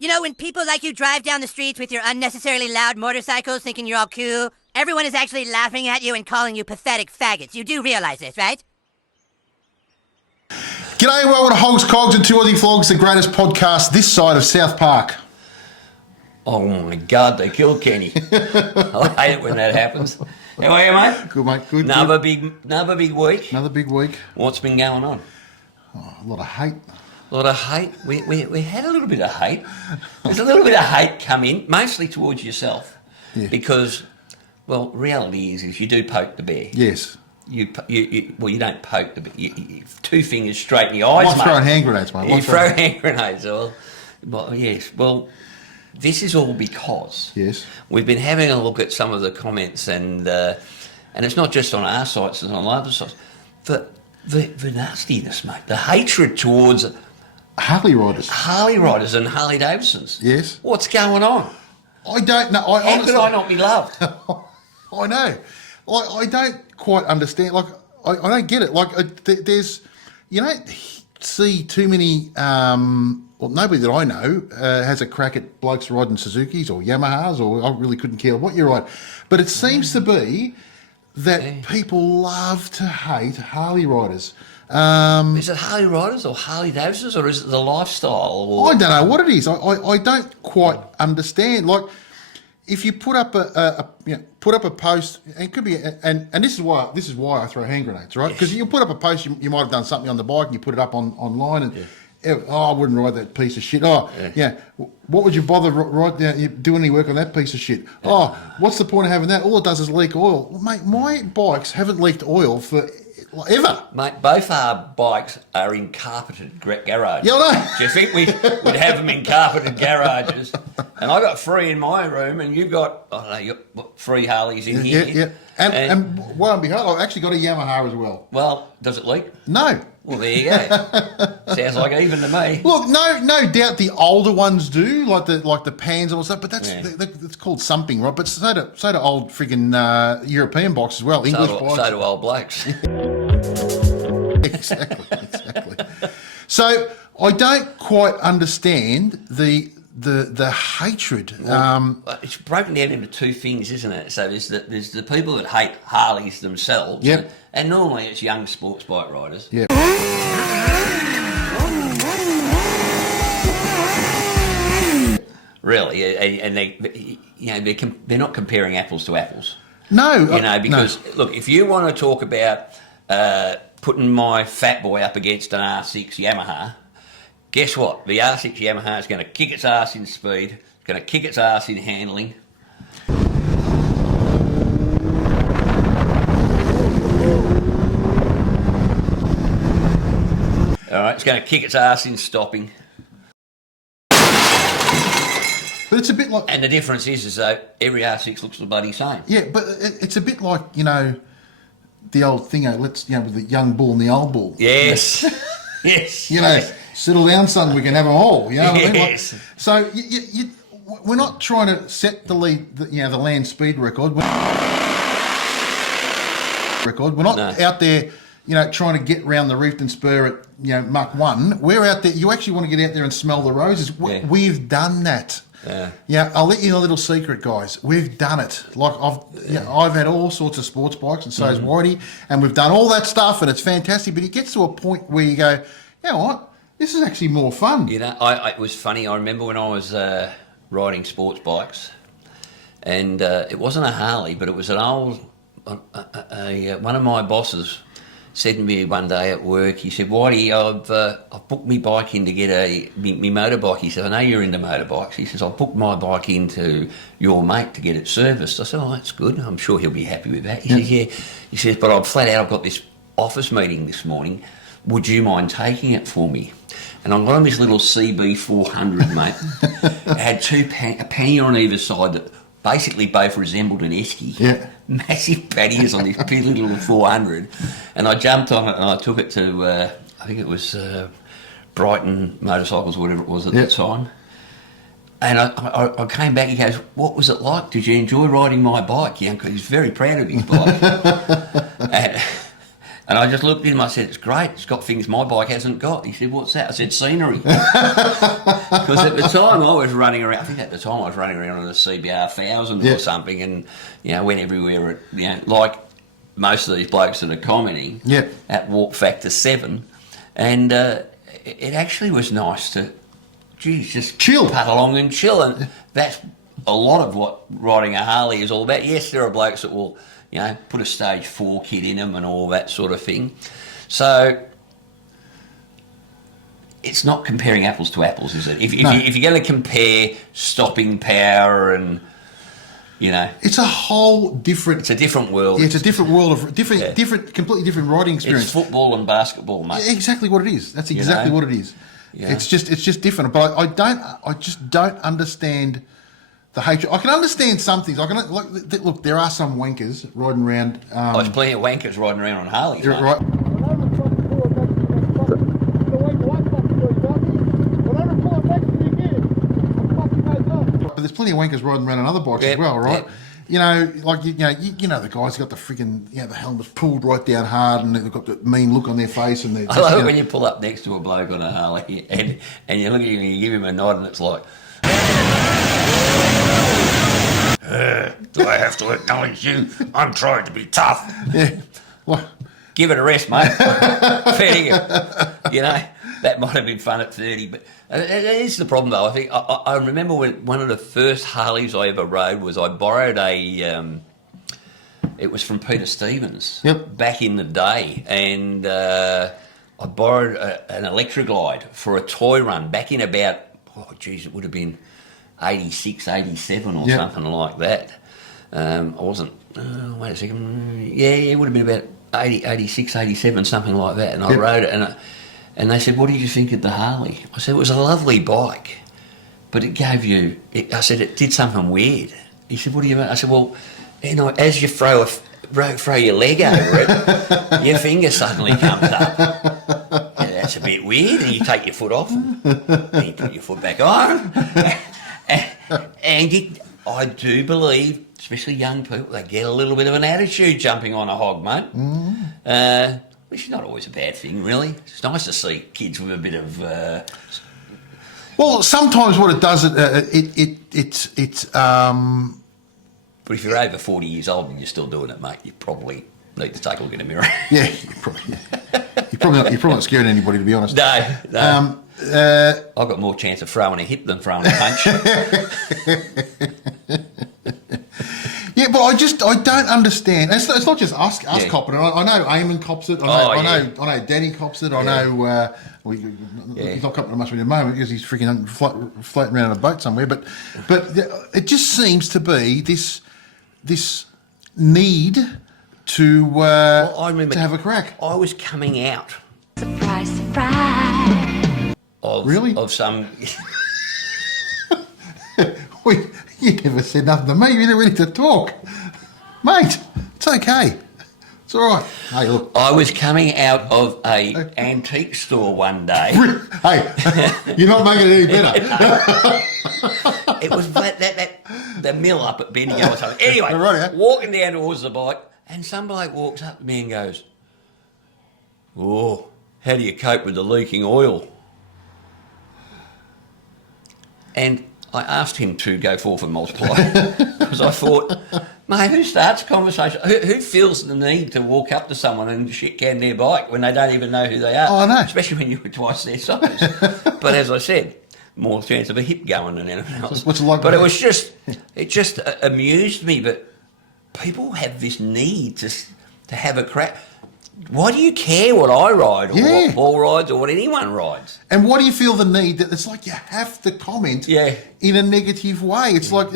You know, when people like you drive down the streets with your unnecessarily loud motorcycles thinking you're all cool, everyone is actually laughing at you and calling you pathetic faggots. You do realize this, right? G'day, welcome to Hogs, Cogs and 2 Aussie Flogs, the greatest podcast this side of South Park. Oh my God, they killed Kenny. I hate it when that happens. How are you, mate? Good, mate. Good. Another good. big week. Another big week. What's been going on? Oh, a lot of hate. A lot of hate. We had a little bit of hate. There's a little bit of hate come in, mostly towards yourself. Yeah. Because, well, reality is you do poke the bear. Yes. You don't poke the bear. You 2 fingers straight in the eyes, Like throwing hand grenades, mate. You throw hand grenades. Well, yes. Well, this is all because we've been having a look at some of the comments, and it's not just on our sites, it's on other sites. The nastiness, mate, the hatred towards Harley riders. Harley riders and Harley Davidsons. Yes. What's going on? I don't know. How could I not be loved? I know. I don't quite understand. Like, I don't get it. Like, there's, you don't see too many. Well, nobody that I know has a crack at blokes riding Suzukis or Yamahas, or I really couldn't care what you ride. But it seems to be that people love to hate Harley riders. Is it Harley riders or Harley Davidsons, or is it the lifestyle? Or? I don't know what it is. I don't quite understand. Like, if you put up a post, and it could be, and this is why I throw hand grenades, right? Because you put up a post, you might have done something on the bike, and you put it up online, and I wouldn't ride that piece of shit. What would you bother do any work on that piece of shit? What's the point of having that? All it does is leak oil. Well, mate, my bikes haven't leaked oil for ever. Mate, both our bikes are in carpeted garages. Yeah, I know. Do you think we'd have them in carpeted garages? And I got 3 in my room, and you've got, I don't know, you've got 3 Harleys in here. Yeah. And lo and behold, I've actually got a Yamaha as well. Well, does it leak? No. Well, there you go. Sounds like even to me. Look, no doubt the older ones do, like the Pans and all stuff, but that's called sumping, right? But so do old friggin' European bikes as well, English bikes. So do old blokes. Exactly. So I don't quite understand the hatred. It's broken down into 2 things, isn't it? So there's the people that hate Harleys themselves. Yep. And normally it's young sports bike riders. Yep. Really, and they're not comparing apples to apples. No. Because look, if you want to talk about putting my fat boy up against an R6 Yamaha, guess what? The R6 Yamaha is going to kick its ass in speed. It's going to kick its ass in handling. All right, it's going to kick its ass in stopping. But it's a bit like... And the difference is though, every R6 looks the bloody same. Yeah, but it's a bit like, the old thing, with the young bull and the old bull. Yes. Yes. Settle down, son, we can have them all. You know what I mean? Yes. So we're not trying to set the land speed record. We're not out there, trying to get round the Reefton Spur at, Mach 1. We're out there. You actually want to get out there and smell the roses. Yeah. We've done that. Yeah, I'll let you know a little secret, guys. We've done it. Like I've had all sorts of sports bikes, and so has Whitey, and we've done all that stuff, and it's fantastic. But it gets to a point where you go, you know what? This is actually more fun. It was funny. I remember when I was riding sports bikes, and it wasn't a Harley, but it was an old. One of my bosses said to me one day at work, he said, "Whitey, I've booked my bike in to get my motorbike." He said, "I know you're into motorbikes." He says, "I've booked my bike into your mate to get it serviced." I said, "Oh, that's good. I'm sure he'll be happy with that." He says, "Yeah." He says, "But I've got this office meeting this morning. Would you mind taking it for me?" And I'm on this little CB 400, mate. It had a pannier on either side that basically both resembled an esky. Yeah. Massive panniers on this piddly little 400. And I jumped on it and I took it to, I think it was Brighton Motorcycles, whatever it was at the time. And I came back, he goes, "What was it like? Did you enjoy riding my bike?" Because he's very proud of his bike. And I just looked at him, I said, it's great, it's got things my bike hasn't got. He said, what's that? I said, scenery. Because at the time I was running around, I think at the time I was running around on a CBR 1000 or something, and, went everywhere, like most of these blokes that are commenting, at Warp Factor 7. And it actually was nice to, just chill, putt along and chill. And that's a lot of what riding a Harley is all about. Yes, there are blokes that will, put a stage 4 kit in them and all that sort of thing. So it's not comparing apples to apples, is it? If you're going to compare stopping power and, it's a whole different. It's a different world. Yeah, it's a different world of different, completely different riding experience. It's football and basketball, mate. Yeah, exactly what it is. That's exactly what it is. Yeah. It's just different. But I just don't understand the hatred. I can understand some things. I can look. There are some wankers riding around. There's plenty of wankers riding around on Harleys. Right. But there's plenty of wankers riding around on other bikes as well, right? Yep. The guys who got the freaking, the helmet's pulled right down hard, and they've got the mean look on their face, and I love it when you pull up next to a bloke on a Harley, and you look at him and you give him a nod, and it's like, do I have to acknowledge you? I'm trying to be tough. Yeah. Well, give it a rest, mate. Fair you know, that might have been fun at 30, but it is the problem, though. I think I remember when one of the first Harleys I ever rode was I borrowed it was from Peter Stevens back in the day, and I borrowed an Electroglide for a toy run back in about, it would have been 86, 87 or something like that. I wasn't, wait a second, it would have been about 86, 87, something like that, and I rode it, and they said, what did you think of the Harley? I said, it was a lovely bike, but it gave you, I said, it did something weird. He said, what do you mean? I said, well, as you throw your leg over it, your finger suddenly comes up. And that's a bit weird, and you take your foot off, and you put your foot back on. And I do believe, especially young people, they get a little bit of an attitude jumping on a hog, mate. Which is not always a bad thing, really. It's nice to see kids with a bit of... Well, sometimes what it does, it's... But if you're over 40 years old and you're still doing it, mate, you probably need to take a look in the mirror. Yeah, you're probably not scaring anybody, to be honest. No. I've got more chance of throwing a hip than throwing a punch. Yeah, but I don't understand. It's not just us copping it. I know Eamon cops it. I know Danny cops it. I know he's not copping it much at the moment because he's freaking floating around on a boat somewhere. But it just seems to be this need to have a crack. I was coming out. Surprise, surprise. Of some. You never said nothing to me. You're ready to talk, mate. It's okay. It's all right. Hey, look. I was coming out of a antique store one day. Hey, you're not making it any better. It was the mill up at Bendigo or something. Anyway, Right, walking down towards the bike, and some bloke walks up to me and goes, "Oh, how do you cope with the leaking oil?" And I asked him to go forth and multiply because I thought, mate, who starts a conversation? Who feels the need to walk up to someone and shit can their bike when they don't even know who they are? Oh, I know. Especially when you're twice their size. But as I said, more chance of a hip going than anything else. What's it like? But it just amused me. But people have this need to have a crack. Why do you care what I ride or what Paul rides or what anyone rides? And why do you feel the need that it's like you have to comment in a negative way? It's like,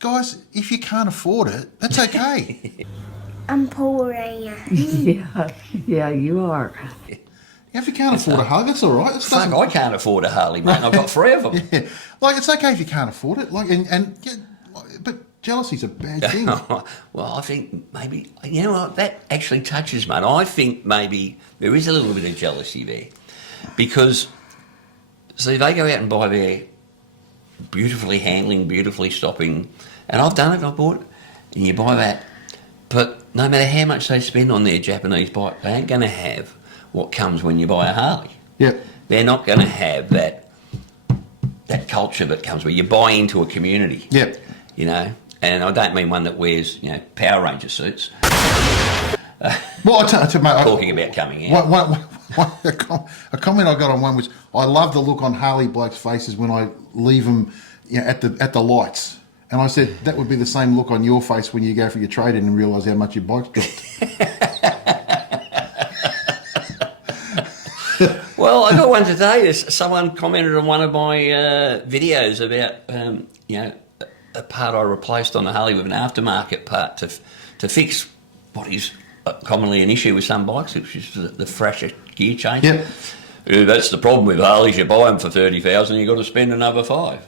guys, if you can't afford it, that's okay. I'm poor, ain't I? Yeah, you are. If you can't afford a Harley, that's all right. Fuck, I can't afford a Harley, mate. I've got 3 of them. Yeah. Like, it's okay if you can't afford it. Like, but jealousy's a bad thing. Well, I think maybe, you know what, that actually touches, mate. I think maybe there is a little bit of jealousy there. Because, see, they go out and buy their beautifully handling, beautifully stopping, and I've done it, I've bought it, and you buy that, But no matter how much they spend on their Japanese bike, they ain't going to have what comes when you buy a Harley. Yep. They're not going to have that culture that comes where you buy into a community. Yep. You know, and I don't mean one that wears, you know, Power Ranger suits. Well, I tell you, mate, Talking about coming out. A comment I got on one was, I love the look on Harley blokes' faces when I leave them, you know, at the lights. And I said, that would be the same look on your face when you go for your trade-in and realise how much your bike's dropped. Well, I got one today. Someone commented on one of my videos about, you know, a part I replaced on a Harley with an aftermarket part to fix what is commonly an issue with some bikes, which is the thrasher gear change. Yep. Yeah, that's the problem with Harleys. You buy them for 30,000, you've got to spend another 5.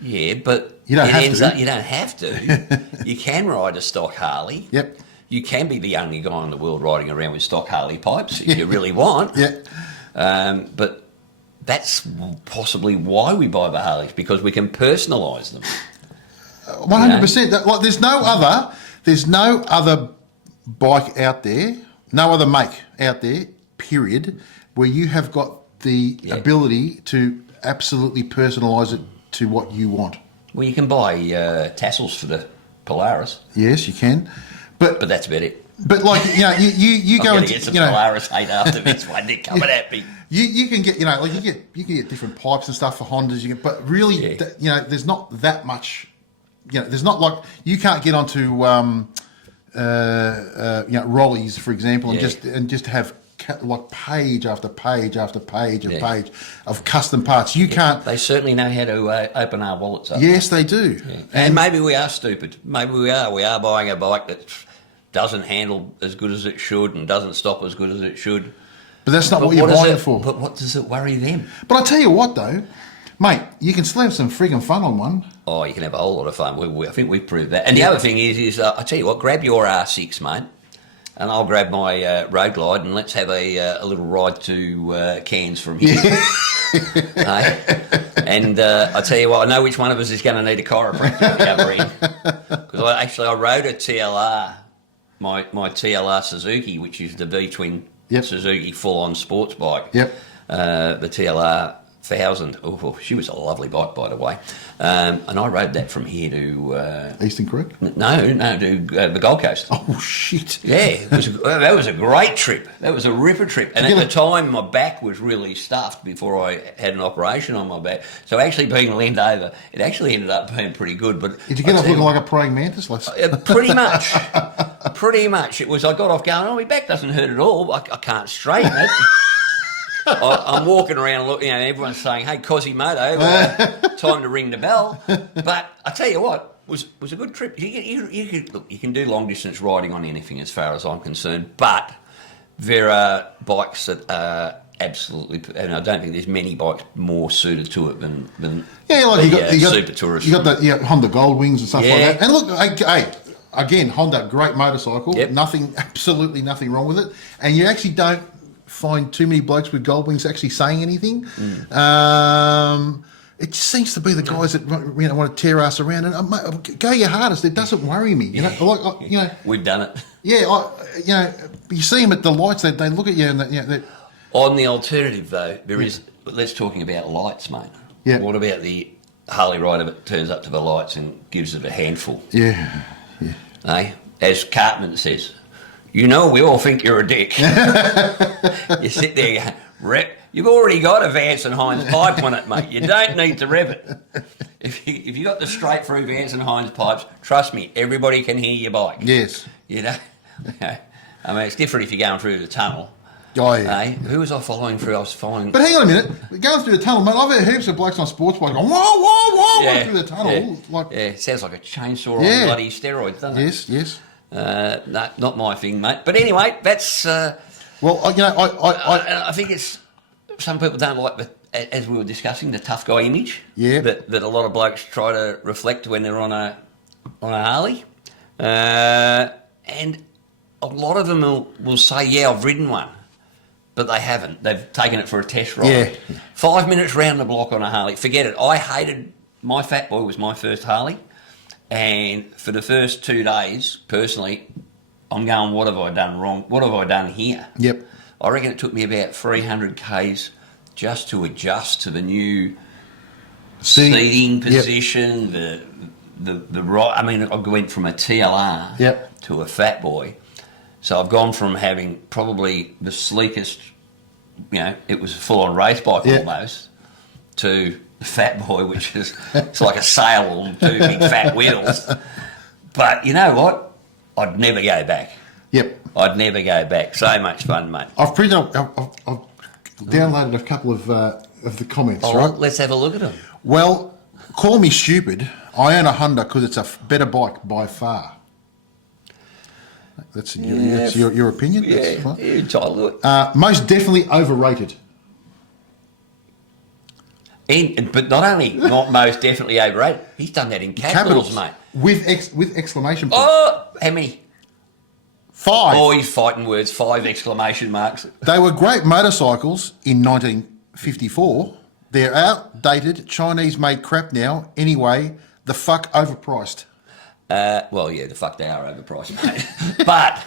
Yeah, but you don't have to. You don't have to. You can ride a stock Harley. Yep. You can be the only guy in the world riding around with stock Harley pipes if you really want. Yep. But that's possibly why we buy the Harleys, because we can personalise them. 100%. Like, there's no other bike out there, no other make out there, period, where you have got the ability to absolutely personalise it to what you want. Well, you can buy tassels for the Polaris. Yes, you can, but that's about it. But like, you know, you go and get some you know, Polaris hate after this one. They're coming at me. You can get, you know, like you can get different pipes and stuff for Hondas. But really, you know, there's not that much. You know, there's not like, you can't get onto you know, Rollies, for example, and just have like page after page after page and page of custom parts. You can't. They certainly know how to open our wallets up. Yes, they do. Yeah. And maybe we are stupid. Maybe we are. We are buying a bike that doesn't handle as good as it should and doesn't stop as good as it should. But that's not what you're buying it for. But what does it worry them? But I tell you what, though, mate, you can still have some frigging fun on one. Oh, you can have a whole lot of fun. I think we've proved that. And the other thing is I tell you what, grab your R6, mate, and I'll grab my Road Glide, and let's have a little ride to Cairns from here. Hey? And I tell you what, I know which one of us is going to need a chiropractor covering. Because I rode a TLR, my TLR Suzuki, which is the V-twin Suzuki full-on sports bike. Yep. The TLR 1000. Oh, she was a lovely bike, by the way. And I rode that from here to... Eastern Creek? No, to the Gold Coast. Oh, shit. Yeah, that was a great trip. That was a ripper trip. And at the time, my back was really stuffed before I had an operation on my back. So actually being leaned over, it actually ended up being pretty good. But did you get off looking like a praying mantis? Pretty much. Pretty much. It was, I got off going, my back doesn't hurt at all. I can't straighten it. I'm walking around, looking, you know, everyone's saying, "Hey, Cosimoto, time to ring the bell." But I tell you what, was a good trip. You can do long distance riding on anything, as far as I'm concerned. But there are bikes that are absolutely, and I don't think there's many bikes more suited to it than like you got Super Tourist. You got the Honda Gold Wings and stuff like that. And look, hey, again, Honda, great motorcycle. Yep. Absolutely nothing wrong with it. And you actually don't find too many blokes with Gold Wings actually saying anything. It just seems to be the guys that want to tear us around. And go your hardest. It doesn't worry me. You know, We've done it. Yeah, you see them at the lights. They look at you and On the alternative, though, there is. Let's talking about lights, mate. Yeah. What about the Harley rider that turns up to the lights and gives it a handful? Yeah. Eh? As Cartman says, we all think you're a dick. You sit there going, you've already got a Vance and Hines pipe on it, mate. You don't need to rev it. If you got the straight through Vance and Hines pipes, trust me, everybody can hear your bike. Yes. You know? I mean, it's different if you're going through the tunnel. Oh, yeah. Eh? Who was I following through? I was following... But hang on a minute. Going through the tunnel, mate, I've heard heaps of blokes on sports bikes going, whoa, through the tunnel. It sounds like a chainsaw on bloody steroids, doesn't it? Yes. No, not my thing, mate. But anyway, that's... I think it's... Some people don't like, as we were discussing, the tough guy image that a lot of blokes try to reflect when they're on a Harley. And a lot of them will say, I've ridden one. But they haven't. They've taken it for a test ride. Yeah. 5 minutes round the block on a Harley. Forget it. I hated... My Fat Boy was my first Harley. And for the first 2 days, personally, I'm going, what have I done wrong? What have I done here? Yep. I reckon it took me about 300 Ks just to adjust to the new seating position, the right. I mean, I went from a TLR to a Fat Boy, so I've gone from having probably the sleekest, it was a full-on race bike almost, to the Fat Boy, which is it's like a sail on two big fat wheels. But you know what? I'd never go back. Yep. I'd never go back. So much fun, mate. I've downloaded a couple of the comments. Oh, right? Let's have a look at them. Well, call me stupid. I own a Honda because it's a better bike by far. That's your opinion. Yeah, That's fine. you're entitled to it. Most definitely overrated. But not only not most definitely overrated, he's done that in capitals, mate. With exclamation points. Oh, how many? 5. Oh, he's fighting words. 5 exclamation marks. They were great motorcycles in 1954. They're outdated, Chinese-made crap now. Anyway, the fuck overpriced. Well, yeah, the fuck they are overpriced, mate. But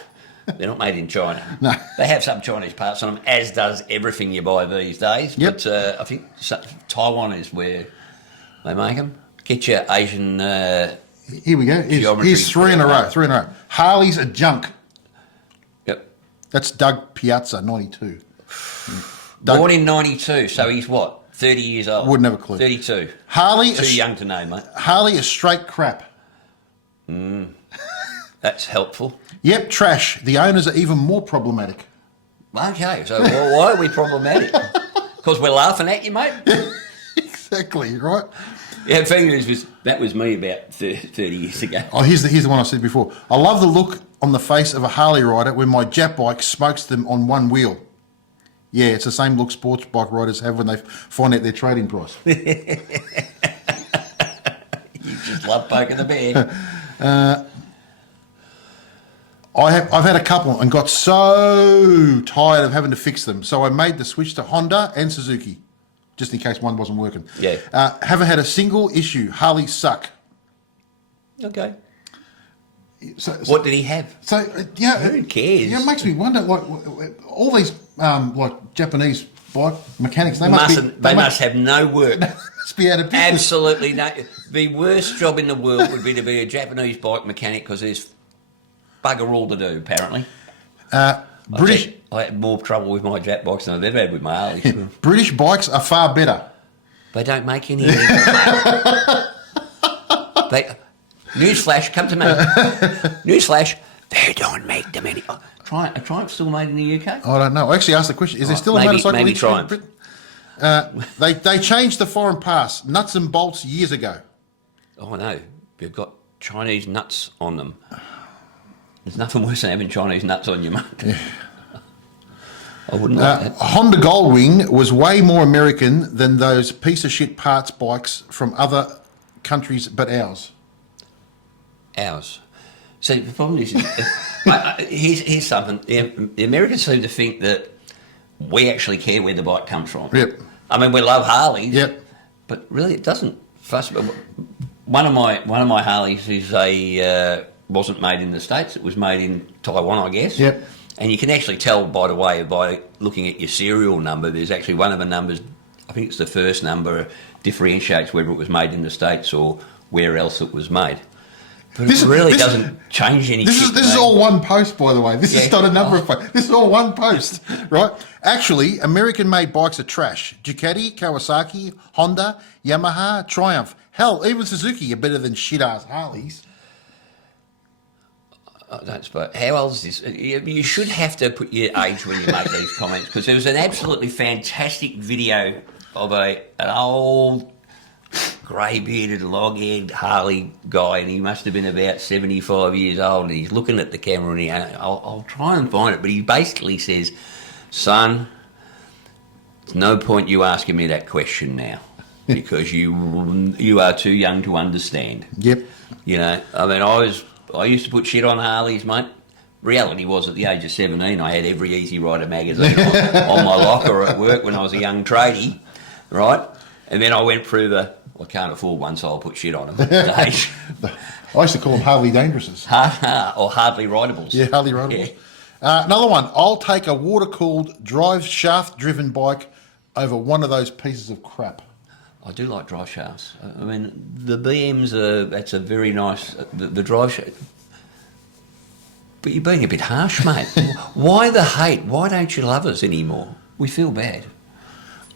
they're not made in China. No. They have some Chinese parts on them, as does everything you buy these days. Yep. But I think Taiwan is where they make them. Get your Asian... Here we go. Here's 3 in a row. 3 in a row. Harleys are junk. Yep. That's Doug Piazza, 92. Born in 92, so he's what? 30 years old? Wouldn't have a clue. 32. Harley Too young to know, mate. Harley is straight crap. That's helpful. Yep, trash. The owners are even more problematic. Okay, so why are we problematic? Because we're laughing at you, mate? Exactly, right? Yeah, the thing is, that was me about 30 years ago. Oh, here's the one I said before. I love the look on the face of a Harley rider when my Jap bike smokes them on one wheel. Yeah, it's the same look sports bike riders have when they find out their trading price. You just love poking the bear. I've had a couple and got so tired of having to fix them, so I made the switch to Honda and Suzuki, just in case one wasn't working. Yeah. Haven't had a single issue. Harleys suck. Okay. So, What did he have? So Who cares? Yeah, it makes me wonder. Like all these like Japanese bike mechanics, they must have no work. must be out of business. Absolutely no. The worst job in the world would be to be a Japanese bike mechanic because there's bugger all to do, apparently. British. I had more trouble with my Jap bikes than I've ever had with my Harleys. British bikes are far better. They don't make any anymore. Newsflash, come to me. Newsflash, they don't make them anymore. Triumph still made in the UK? I don't know. I actually asked the question: is there still a motorcycle? Maybe in Triumph. Britain? They changed the foreign pass, nuts and bolts, years ago. Oh, I know. You've got Chinese nuts on them. There's nothing worse than having Chinese nuts on your mate. Yeah. I wouldn't like that. Honda Goldwing was way more American than those piece of shit parts bikes from other countries but ours. Ours. So the problem is, here's something. The Americans seem to think that we actually care where the bike comes from. Yep. I mean, we love Harleys. Yep. But really, it doesn't fuss. One of my Harleys is wasn't made in the States. It was made in Taiwan, I guess. Yep. And you can actually tell, by the way, by looking at your serial number, there's actually one of the numbers, I think it's the first number, differentiates whether it was made in the States or where else it was made. But it really doesn't change any. This is all one post, by the way. This is not a number of posts. This is all one post, right? Actually, American-made bikes are trash. Ducati, Kawasaki, Honda, Yamaha, Triumph. Hell, even Suzuki are better than shit-ass Harleys. I don't suppose. How old is this? You should have to put your age when you make these comments, because there was an absolutely fantastic video of an old grey-bearded, log-haired Harley guy, and he must have been about 75 years old, and he's looking at the camera, and I'll try and find it, but he basically says, son, there's no point you asking me that question now, because you are too young to understand. Yep. You know, I mean, I used to put shit on Harleys, mate. Reality was, at the age of 17, I had every Easy Rider magazine on my locker at work when I was a young tradie, right? And then I went through I can't afford one, so I'll put shit on them. Stage. I used to call them Harley Dangerouses. Or hardly rideables. Yeah, Harley Rideables. Yeah. Another one. I'll take a water-cooled, drive shaft-driven bike over one of those pieces of crap. I do like drive shafts. I mean, the BMs that's a very nice, the drive shaft. But you're being a bit harsh, mate. Why the hate? Why don't you love us anymore? We feel bad.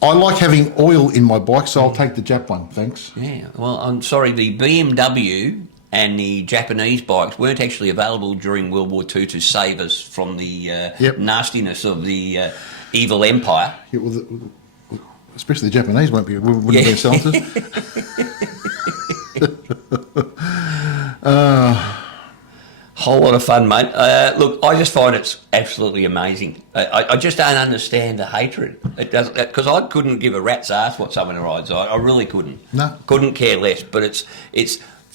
I like having oil in my bike, so I'll take the Jap one, thanks. Yeah, well, I'm sorry, the BMW and the Japanese bikes weren't actually available during World War II to save us from the nastiness of the evil empire. Yeah, well, especially the Japanese wouldn't be selling to us. Whole lot of fun, mate. Look, I just find it's absolutely amazing. I just don't understand the hatred. It does, because I couldn't give a rat's ass what someone rides. I really couldn't. No. Couldn't care less. But it's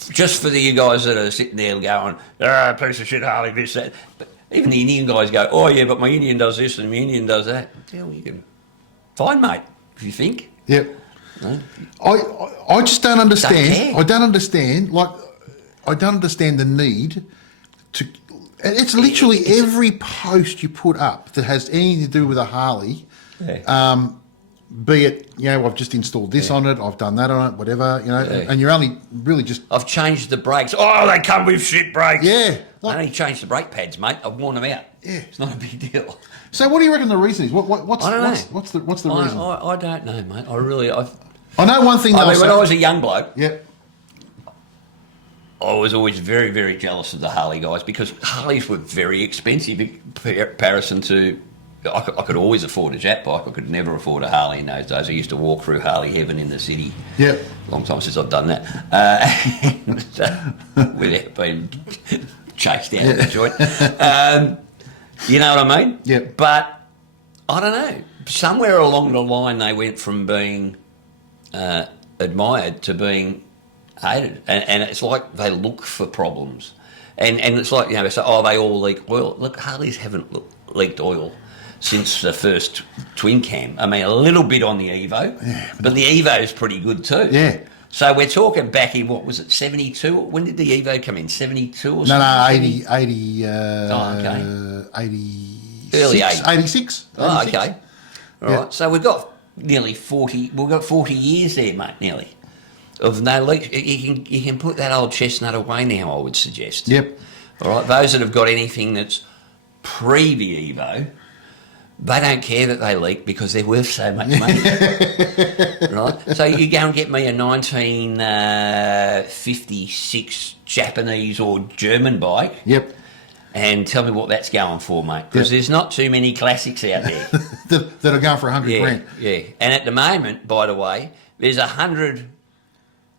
just for you guys that are sitting there going, piece of shit, Harley, this, that. But even the Indian guys go, oh yeah, but my Indian does this and my Indian does that. Hell, you can fine, mate, if you think. Yep. No? I just don't understand. Don't I don't understand. Like, I don't understand the need to. It's literally every post you put up that has anything to do with a Harley. Yeah. Be it, I've just installed this on it, I've done that on it, whatever, and you're only really just. I've changed the brakes. Oh, they come with shit brakes. Yeah. I only changed the brake pads, mate. I've worn them out. Yeah. It's not a big deal. So what do you reckon the reason is? What's I don't know. What's the reason? I don't know, mate. I know one thing. When I was a young bloke, Yep. I was always very, very jealous of the Harley guys because Harleys were very expensive in comparison to. I could always afford a Jap bike. I could never afford a Harley in those days. I used to walk through Harley heaven in the city. Yep. Long time since I've done that. Without being chased out of the joint. You know what I mean? Yep. But I don't know. Somewhere along the line, they went from being admired to being hated, and it's like they look for problems, and it's like they say, oh, they all leak oil. Look, Harleys haven't leaked oil since the first twin cam. I mean, a little bit on the Evo, but the Evo is pretty good too. Yeah. So we're talking back in, what was it, 72? When did the Evo come in, 72 or something? No, 80, 80, okay. 86. Early 80s. 86. Oh, 86. okay. All right. So we've got nearly 40, we've got 40 years there, mate, nearly, of no leaks. You can put that old chestnut away now, I would suggest. Yep. All right. Those that have got anything that's pre the Evo, they don't care that they leak because they're worth so much money. Right? So you go and get me a 1956 Japanese or German bike. Yep. And tell me what that's going for, mate. Because there's not too many classics out there. that are going for 100 grand. Yeah. And at the moment, by the way, there's 100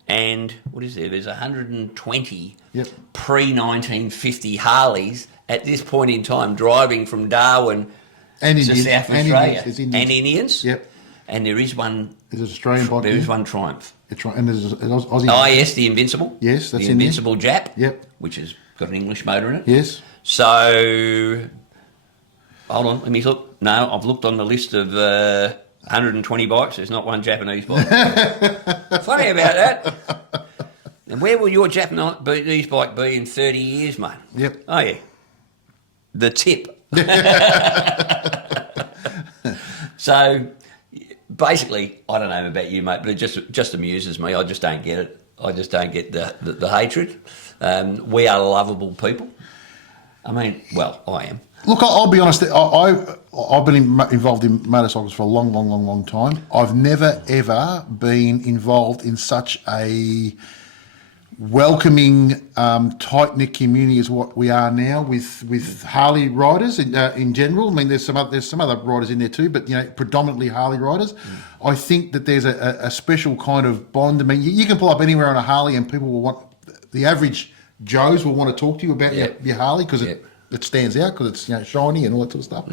and, what is there? There's 120 pre-1950 Harleys at this point in time driving from Darwin and to Indians, South Australia. And Indians. Yep. And there is one. There's an Australian bike. There is one Triumph. And there's an Aussie. Oh, yes, the Invincible. Yes, that's the in there. Invincible Jap. Yep. Which has got an English motor in it. Yes. So, hold on, let me look. No, I've looked on the list of 120 bikes. There's not one Japanese bike. Funny about that. And where will your Japanese bike be in 30 years, mate? Yep. Oh, yeah. The tip. So, basically, I don't know about you, mate, but it just amuses me. I just don't get it. I just don't get the hatred. We are lovable people. I mean, well, I am. Look, I'll be honest. I've been involved in motorcycles for a long time. I've never, ever been involved in such a welcoming, tight-knit community as what we are now with Harley riders in general. I mean, there's some other riders in there too, but predominantly Harley riders. I think that there's a special kind of bond. I mean, you can pull up anywhere on a Harley and people will want, the average Joes will want to talk to you about your Harley because it stands out because it's shiny and all that sort of stuff.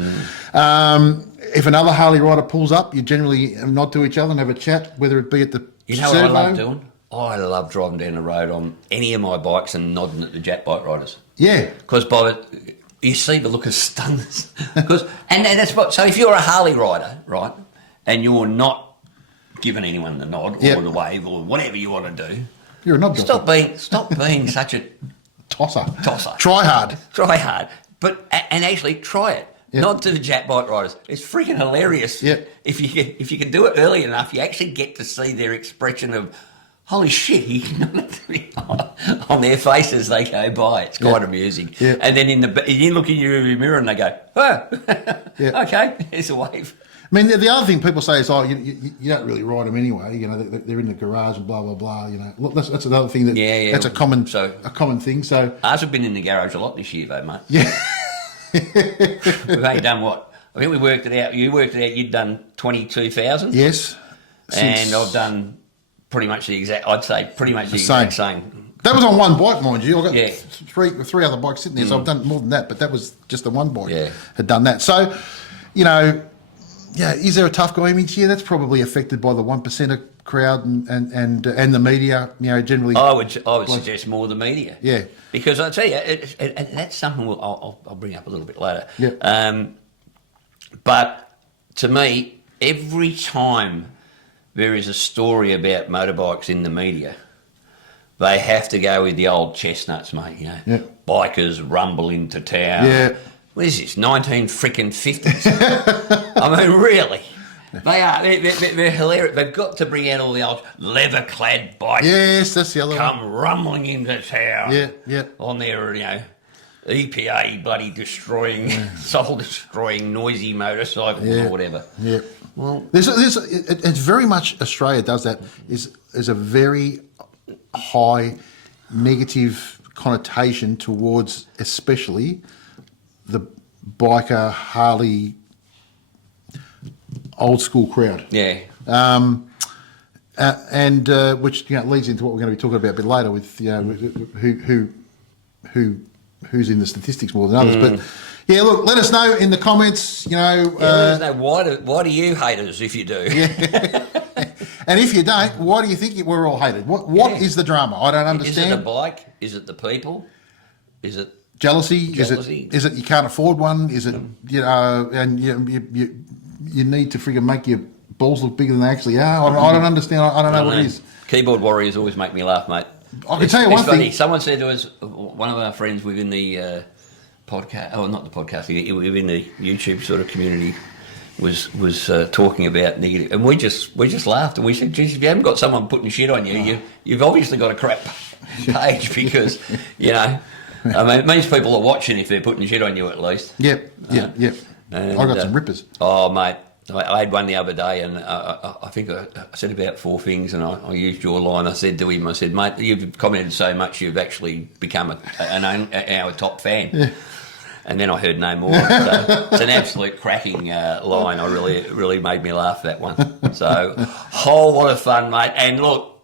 If another Harley rider pulls up, you generally nod to each other and have a chat, whether it be at the what I love doing? I love driving down the road on any of my bikes and nodding at the Jap bike riders. Yeah. Because you see the look of stunners. and that's what. So if you're a Harley rider, right, and you're not giving anyone the nod or the wave or whatever you want to do, You're a knob jockey. Stop being such a Tosser. tosser. Try hard. Try hard, but and actually try it. Yep. Not to the jet bike riders. It's freaking hilarious. Yep. If you can do it early enough, you actually get to see their expression of, holy shit, on their faces they go by. It's quite amusing. Yep. And then you look in your rearview mirror and they go, oh, Yep. okay, here's a wave. I mean, the other thing people say is, you don't really ride them anyway. You know, they're in the garage and blah blah blah. You know, look, that's another thing that that's a common thing. So ours have been in the garage a lot this year, though, mate. yeah, We've only done what? I think we worked it out. You worked it out. You'd done 22,000. yes, And I've done pretty much the exact. I'd say pretty much the exact same. That was on one bike, mind you. I've got Yeah. three other bikes sitting there, so I've done more than that. But that was just the one bike had done that. So, you know, yeah, is there a tough guy image? Yeah, that's probably affected by the 1% crowd and the media. You know, generally. I would suggest more the media. Yeah. Because I tell you, and that's something I'll bring up a little bit later. Yeah. But to me, every time there is a story about motorbikes in the media, they have to go with the old chestnuts, mate. You know, bikers rumble into town. Yeah. What is this? 1950s. I mean, really. They are. They're hilarious. They've got to bring out all the old leather-clad bikes. Yes, that's the other one. Come rumbling into town. Yeah. On their, EPA bloody destroying, soul-destroying, noisy motorcycles or whatever. Yeah. Well, it's very much Australia does that. Is a very high negative connotation towards, especially the biker Harley old school crowd. Yeah. And which leads into what we're going to be talking about a bit later with who's in the statistics more than others. But yeah, look, let us know in the comments. Let us know why do you hate us if you do? Yeah. And if you don't, why do you think we're all hated? What is the drama? I don't understand. Is it the bike? Is it the people? Is it jealousy? Jealousy. Is it you can't afford one? Is it and you need to friggin' make your balls look bigger than they actually are? I don't understand. I don't know what it is. Keyboard warriors always make me laugh, mate. I can tell you one thing. Someone said to us, one of our friends within the podcast, not the podcast, within the YouTube sort of community, was talking about negative, and we just laughed and we said, "Jesus, if you haven't got someone putting shit on you, you've obviously got a crap page because I mean, it means people are watching if they're putting shit on you at least." Yep. I got some rippers. Oh, mate. I had one the other day, and I think I said about 4 things, and I used your line. I said to him, mate, you've commented so much, you've actually become our top fan. Yeah. And then I heard no more. So it's an absolute cracking line. I really made me laugh, that one. So, whole lot of fun, mate. And look,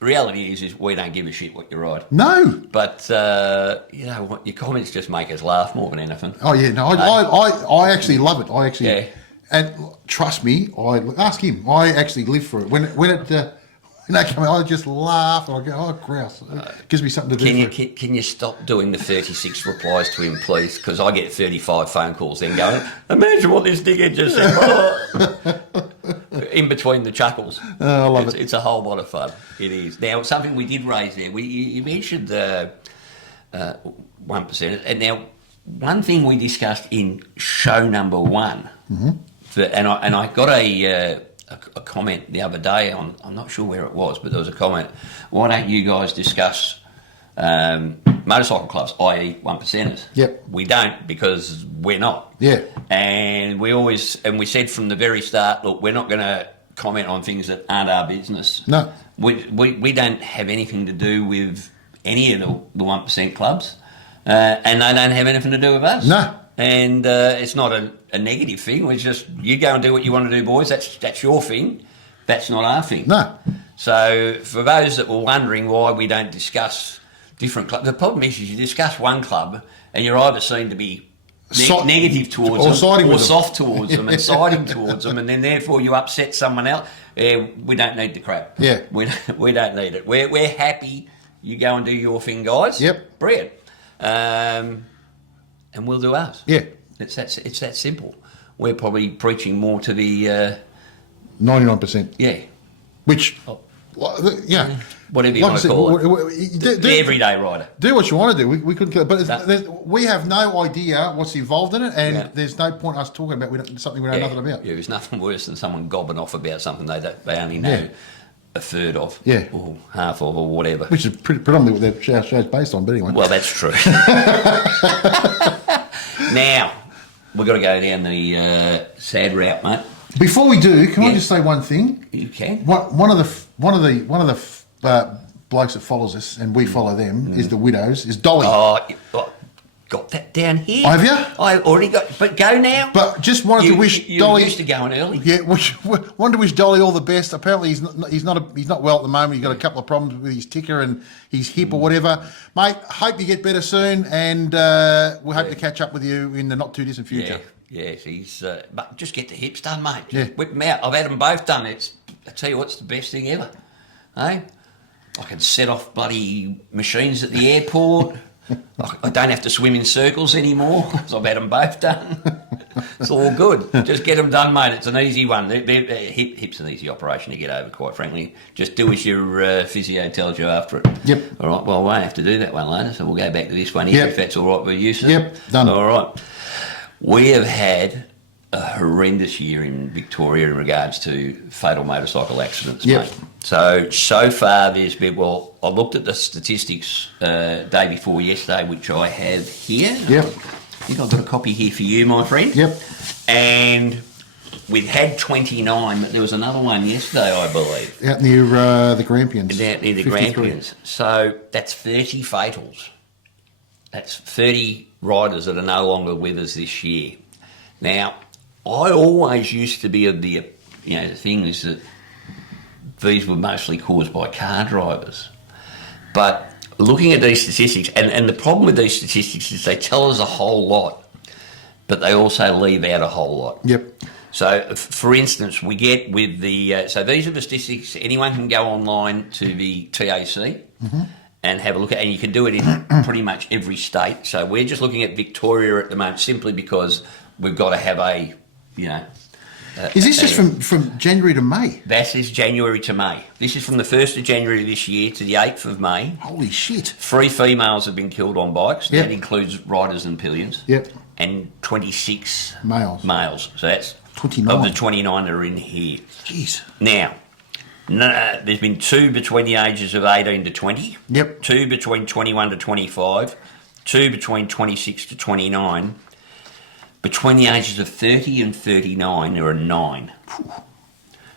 reality is we don't give a shit what you ride. No. But, what, your comments just make us laugh more than anything. Oh, yeah, no, I actually love it. I actually... Yeah. And trust me, ask him. I actually live for it. When they come out, I just laugh and I go, "Oh, grouse!" It gives me something to do. Can you stop doing the 36 replies to him, please? Because I get 35 phone calls then going, "Imagine what this dickhead just said." In between the chuckles, I love it. It's a whole lot of fun. It is. Now, something we did raise there. You mentioned 1%, and now one thing we discussed in show number 1. Mm-hmm. And I got a comment the other day on, I'm not sure where it was, but there was a comment, why don't you guys discuss motorcycle clubs, i.e. 1%ers? Yep. We don't because we're not. Yeah. And we said from the very start, look, we're not going to comment on things that aren't our business. No. We don't have anything to do with any of the 1% clubs, and they don't have anything to do with us. No. And it's not a negative thing. It's just you go and do what you want to do, boys. That's your thing. That's not our thing. No. So for those that were wondering why we don't discuss different clubs, the problem is you discuss one club and you're either seen to be negative towards them or soft towards them and siding towards them, and then therefore you upset someone else. We don't need the crap. Yeah. We don't need it. We're happy. You go and do your thing, guys. Yep. Brilliant. And we'll do ours. Yeah. It's that simple. We're probably preaching more to the 99%. Yeah. Which Yeah. Whatever you want to call it. The everyday rider. Do what you want to do. We couldn't, but we have no idea what's involved in it, and there's no point us talking about something we know nothing about. Yeah, there's nothing worse than someone gobbing off about something they only know a third of, or half of, or whatever. Which is predominantly what their show's based on, but anyway. Well, that's true. Now, we've got to go down the sad route, mate. Before we do, can I just say one thing? You can. One of the blokes that follows us, and we follow them, is the Widows, is Dolly. Oh, got that down here. Have you? I already got, but go now. But just wanted to wish Dolly. You used to going early. Yeah, wanted to wish Dolly all the best. Apparently, he's not well at the moment. He's got a couple of problems with his ticker and his hip or whatever. Mate, hope you get better soon, and we hope to catch up with you in the not too distant future. Yeah, he's. But just get the hips done, mate. Yeah. Whip them out. I've had them both done. I tell you what's the best thing ever. Hey, I can set off bloody machines at the airport. I don't have to swim in circles anymore because I've had them both done. It's all good. Just get them done, mate. It's an easy one. Hip's an easy operation to get over, quite frankly. Just do as your physio tells you after it. Yep. All right, well, I won't have to do that one later, so we'll go back to this one here if that's all right with you, sir. Yep, done. All right. We have had a horrendous year in Victoria in regards to fatal motorcycle accidents, mate. So far there's been, I looked at the statistics day before yesterday, which I have here. Yep. I think I've got a copy here for you, my friend. Yep. And we've had 29, but there was another one yesterday, I believe. Out near the Grampians. Out near the 53. Grampians. So that's 30 fatals. That's 30 riders that are no longer with us this year. Now, I always used to be of the thing is that these were mostly caused by car drivers. But looking at these statistics, and the problem with these statistics is they tell us a whole lot, but they also leave out a whole lot. Yep. So, for instance, we get with the... so these are the statistics. Anyone can go online to the TAC and have a look at, and you can do it in pretty much every state. So we're just looking at Victoria at the moment simply because we've got to have a, is this just from January to May? That is January to May. This is from the 1st of January this year to the 8th of May. Holy shit. 3 females have been killed on bikes. Yep. That includes riders and pillions. Yep. And 26 males. So that's 29. of the 29 that are in here. Jeez. Now, there's been 2 between the ages of 18 to 20. Yep. 2 between 21 to 25. 2 between 26 to 29. Between the ages of 30 and 39, there are 9.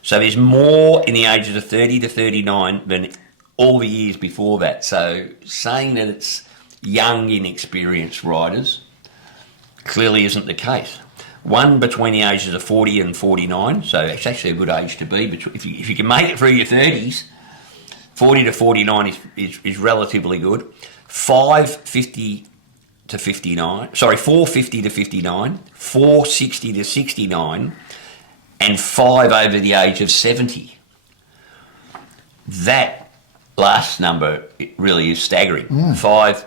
So there's more in the ages of 30 to 39 than all the years before that. So saying that it's young, inexperienced riders clearly isn't the case. 1 between the ages of 40 and 49, so it's actually a good age to be. If you can make it through your 30s, 40 to 49 is relatively good. 450 to 59, 460 to 69, and 5 over the age of 70. That last number really is staggering. 5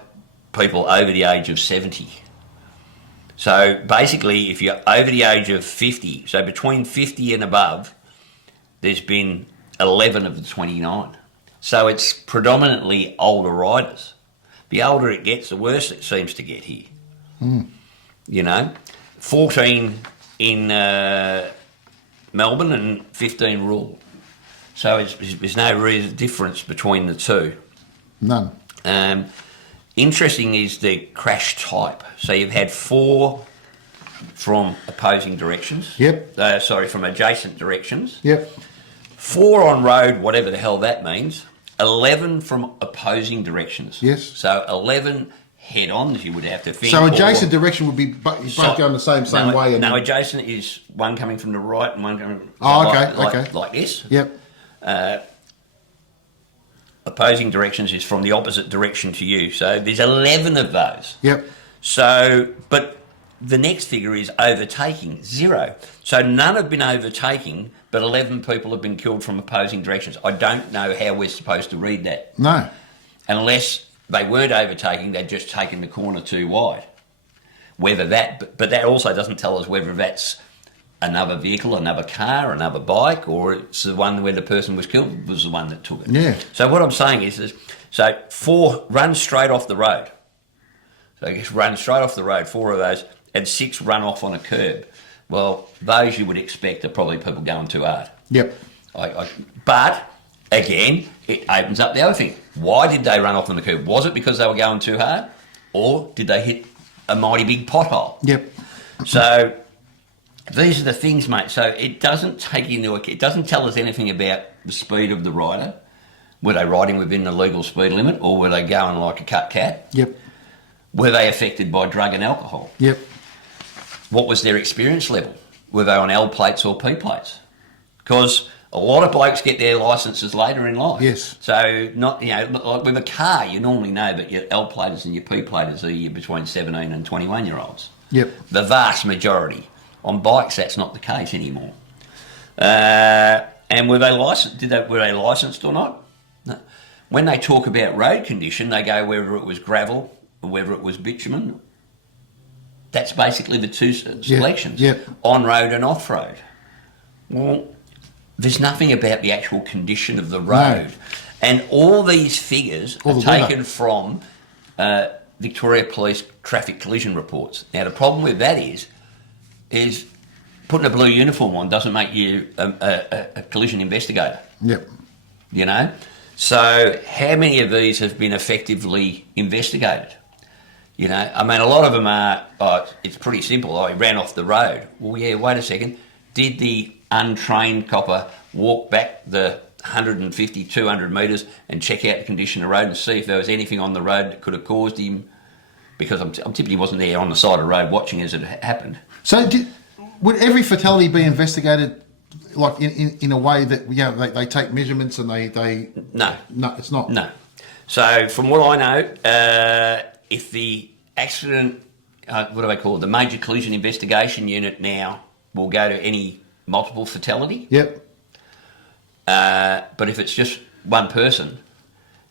people over the age of 70. So basically, if you're over the age of 50, so between 50 and above, there's been 11 of the 29. So it's predominantly older riders. The older it gets, the worse it seems to get here. 14 in Melbourne and 15 rural. So there's no real difference between the two. None. Interesting is the crash type. So you've had 4 from opposing directions. Yep. From adjacent directions. Yep. 4 on road, whatever the hell that means. 11 from opposing directions. Yes. So 11 head-ons, you would have to think. So adjacent direction would be both going the same way. No, adjacent is one coming from the right and one coming. Like this. Yep. Opposing directions is from the opposite direction to you. So there's 11 of those. Yep. So, but the next figure is overtaking, 0. So none have been overtaking, but 11 people have been killed from opposing directions. I don't know how we're supposed to read that. No. Unless they weren't overtaking, they'd just taken the corner too wide. But that also doesn't tell us whether that's another vehicle, another car, another bike, or it's the one where the person was killed was the one that took it. Yeah. So what I'm saying is so 4 run straight off the road. So I guess run straight off the road, 4 of those, and 6 run off on a curb. Well, those you would expect are probably people going too hard. Yep. But, again, it opens up the other thing. Why did they run off on the curb? Was it because they were going too hard? Or did they hit a mighty big pothole? Yep. So these are the things, mate. So it doesn't take into account, it doesn't tell us anything about the speed of the rider. Were they riding within the legal speed limit, or were they going like a cut cat? Yep. Were they affected by drug and alcohol? Yep. What was their experience level? Were they on L plates or P plates? Because a lot of blokes get their licences later in life. Yes. So, not, like with a car, you normally know, but your L platers and your P platers are between 17 and 21-year-olds. Yep. The vast majority. On bikes, that's not the case anymore. And were they licensed? Were they licensed or not? No. When they talk about road condition, they go whether it was gravel or whether it was bitumen. That's basically the 2 selections, on road and off road. Well, there's nothing about the actual condition of the road. No. And all these figures are taken from Victoria Police traffic collision reports. Now, the problem with that is putting a blue uniform on doesn't make you a collision investigator. Yep. You know? So how many of these have been effectively investigated? You know, I mean, a lot of them are, it's pretty simple. He ran off the road. Well, yeah, wait a second. Did the untrained copper walk back the 150, 200 metres and check out the condition of the road and see if there was anything on the road that could have caused him? Because I'm typically wasn't there on the side of the road watching as it happened. So would every fatality be investigated like in a way that, they take measurements and they... No. No, it's not. No. So from what I know, if the accident, what do they call it? The Major Collision Investigation Unit now will go to any multiple fatality. Yep. But if it's just one person,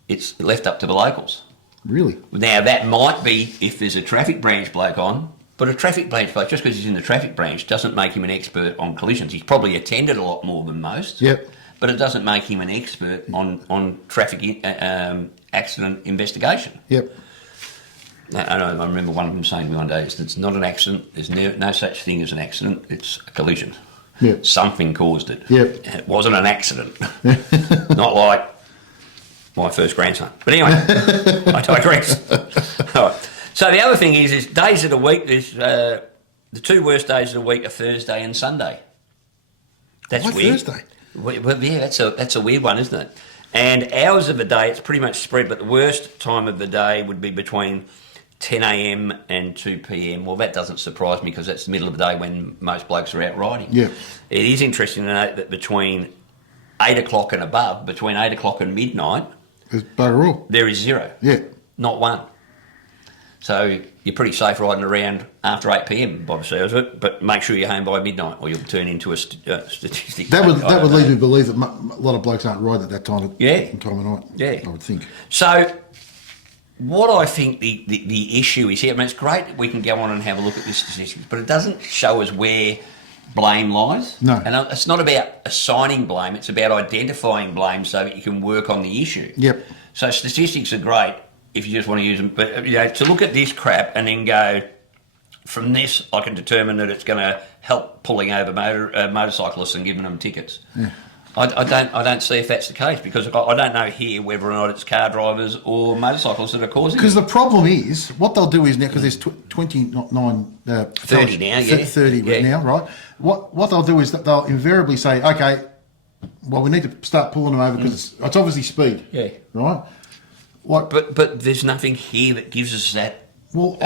it's left up to the locals. Really? Now, that might be if there's a traffic branch bloke on, but a traffic branch bloke, just because he's in the traffic branch, doesn't make him an expert on collisions. He's probably attended a lot more than most. Yep. But it doesn't make him an expert on traffic accident investigation. Yep. I remember one of them saying to me one day, it's not an accident, there's no such thing as an accident, it's a collision. Yep. Something caused it. Yep. It wasn't an accident. Not like my first grandson. But anyway, I digress. All right. So the other thing is days of the week, there's the 2 worst days of the week are Thursday and Sunday. That's Why weird. Thursday? Well, yeah, that's a weird one, isn't it? And hours of the day, it's pretty much spread, but the worst time of the day would be between 10 a.m. and 2 p.m. Well, that doesn't surprise me because that's the middle of the day when most blokes are out riding. Yeah. It is interesting to note that between 8 o'clock and above, between 8 o'clock and midnight, there's bugger all. there is 0. Yeah. Not one. So you're pretty safe riding around after 8 p.m. by the sounds of it, but make sure you're home by midnight or you'll turn into a statistic. That would lead me to believe that a lot of blokes aren't riding at that time of night. Yeah. I would think. So what I think the issue is here, I mean, it's great that we can go on and have a look at this statistics, but it doesn't show us where blame lies. No. And it's not about assigning blame, it's about identifying blame so that you can work on the issue. Yep. So statistics are great if you just want to use them, but to look at this crap and then go, from this I can determine that it's going to help pulling over motorcyclists and giving them tickets. Yeah. I don't see if that's the case because I don't know here whether or not it's car drivers or motorcyclists that are causing it. Because the problem is, what they'll do is now, because there's 29... 30 now, yeah. 30 now, right? What they'll do is that they'll invariably say, okay, well, we need to start pulling them over because it's obviously speed. Yeah. Right? But there's nothing here that gives us that. Well,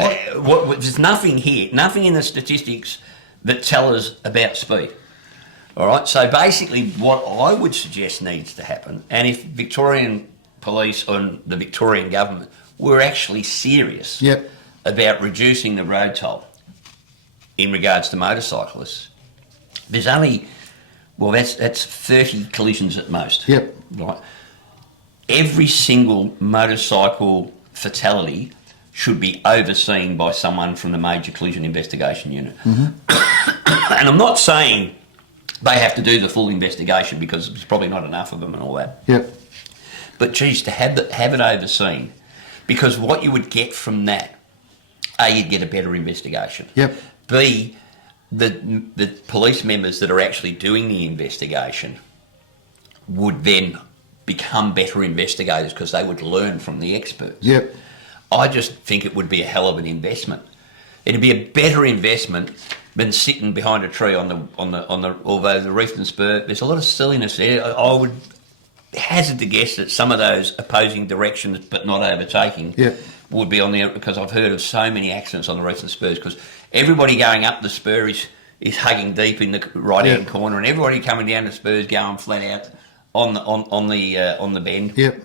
there's nothing here, nothing in the statistics that tell us about speed. All right, so basically what I would suggest needs to happen, and if Victorian Police and the Victorian government were actually serious about reducing the road toll in regards to motorcyclists, there's only, that's 30 collisions at most. Yep. Right. Every single motorcycle fatality should be overseen by someone from the Major Collision Investigation Unit. Mm-hmm. And I'm not saying they have to do the full investigation because there's probably not enough of them and all that. Yep. But geez, to have it overseen, because what you would get from that, A, you'd get a better investigation. Yep. B, the police members that are actually doing the investigation would then become better investigators because they would learn from the experts. Yep. I just think it would be a hell of an investment. It'd be a better investment than sitting behind a tree on the although the reef and spur. There's a lot of silliness there. I would hazard to guess that some of those opposing directions, but not overtaking, would be on there, because I've heard of so many accidents on the reef and spurs because everybody going up the spur is hugging deep in the right hand corner, and everybody coming down the spurs going flat out on the bend. Yep.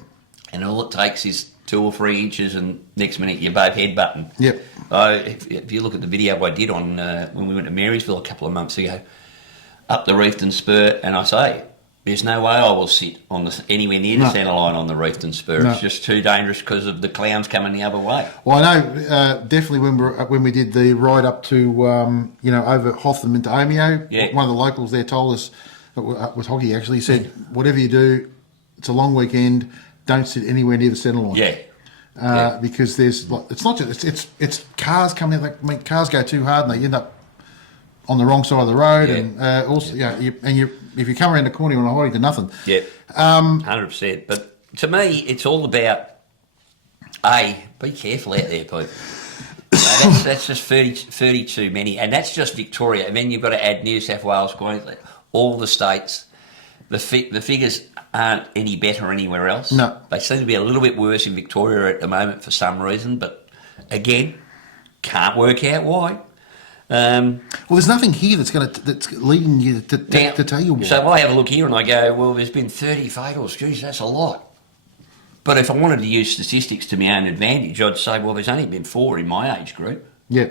And all it takes is 2 or 3 inches, and next minute you're both headbutting. Yep. If you look at the video I did on when we went to Marysville a couple of months ago, up the Reefton Spur, and I say, there's no way I will sit on anywhere near the centre line on the Reefton Spur. No. It's just too dangerous because of the clowns coming the other way. Well, I know definitely when we did the ride up to over Hotham into Omeo, one of the locals there told us, with hockey actually, he said, whatever you do, it's a long weekend, don't sit anywhere near the centre line. Yeah. Because there's it's not just it's cars coming in. Cars go too hard and they end up on the wrong side of the road, and also if you come around the corner on a hiding to nothing. Yeah, 100%. But to me, it's all about be careful out there, people. That's just 30 too many, and that's just Victoria. And then you've got to add New South Wales, Queensland, all the states. The figures aren't any better anywhere else. No. They seem to be a little bit worse in Victoria at the moment for some reason, but again, can't work out why. Well, there's nothing here that's leading you to tell you why. So I have a look here and I go, well, there's been 30 fatals. Geez, that's a lot. But if I wanted to use statistics to my own advantage, I'd say, well, there's only been 4 in my age group. Yeah.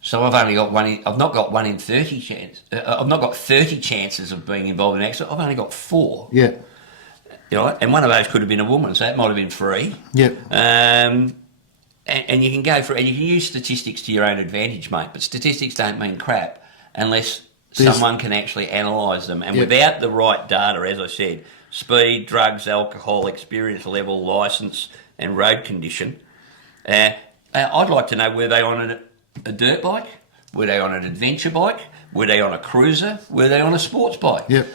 So I've only got I've not got 1 in 30 chance. I've not got 30 chances of being involved in an accident. I've only got 4. Yeah. You know, and one of those could have been a woman, so that might have been 3. Yeah. And you can go for it, and you can use statistics to your own advantage, mate. But statistics don't mean crap unless someone can actually analyse them. And without the right data, as I said, speed, drugs, alcohol, experience level, licence, and road condition. I'd like to know, were they on a dirt bike? Were they on an adventure bike? Were they on a cruiser? Were they on a sports bike? Yep.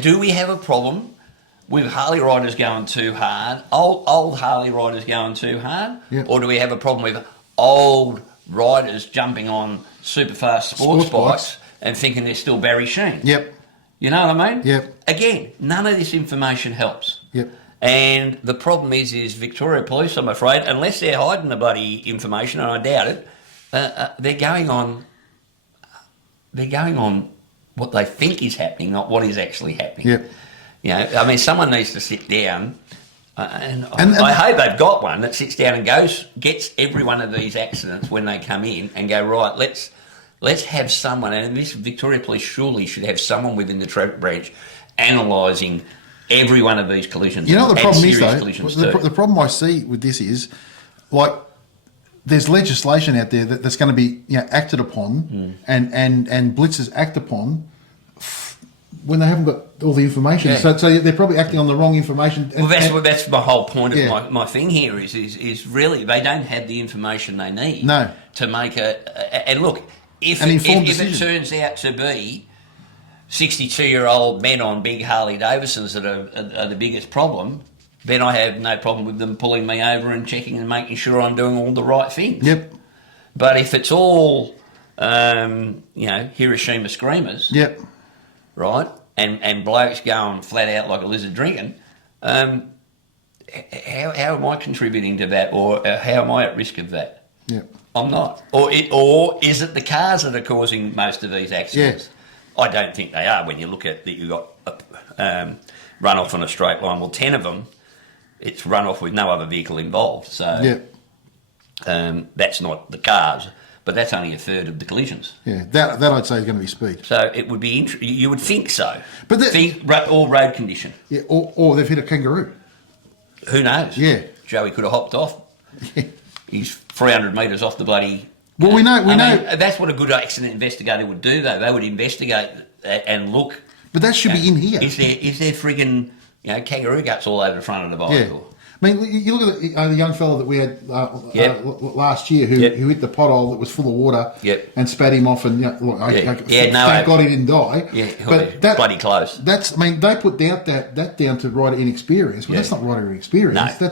Do we have a problem with Harley riders going too hard, old Harley riders going too hard? Yep. Or do we have a problem with old riders jumping on super fast sports bikes and thinking they're still Barry Sheen? Yep. You know what I mean? Yep. Again, none of this information helps. Yep. And the problem is Victoria Police, I'm afraid, unless they're hiding the bloody information, and I doubt it, they're going on what they think is happening, not what is actually happening. Yep. You know, I mean, someone needs to sit down, and I hope they've got one that sits down and gets every one of these accidents when they come in and go, right, let's have someone, and this Victoria Police surely should have someone within the traffic branch analysing every one of these collisions. You know what the problem is, though? The the problem I see with this is, like, there's legislation out there that's going to be acted upon and blitzers act upon when they haven't got all the information. So they're probably acting on the wrong information. Well, that's my whole point of my thing here is really they don't have the information they need to make and look, if it turns out to be 62-year-old men on big Harley Davidsons that are the biggest problem, then I have no problem with them pulling me over and checking and making sure I'm doing all the right things. Yep. But if it's all, Hiroshima screamers, yep, right, and blokes going flat out like a lizard drinking, how am I contributing to that, or how am I at risk of that? Yep. I'm not. Or is it the cars that are causing most of these accidents? Yes. I don't think they are. When you look at that, you've got run off on a straight line. Well, 10 of them, it's run off with no other vehicle involved. So that's not the cars, but that's only a third of the collisions. Yeah, that I'd say is going to be speed. So it would be you would think so. But or road condition. Yeah, or they've hit a kangaroo. Who knows? Yeah. Joey could have hopped off. He's 300 metres off the bloody Well, we know. I mean, that's what a good accident investigator would do, though. They would investigate and look. But that should be in here. Is there friggin' kangaroo guts all over the front of the bicycle? I mean, you look at the young fellow that we had last year who hit the pothole that was full of water and spat him off, and thank God he didn't die. Yeah, but that's bloody close. That's, I mean, they put that down to rider inexperience. Well, that's not rider inexperience. No.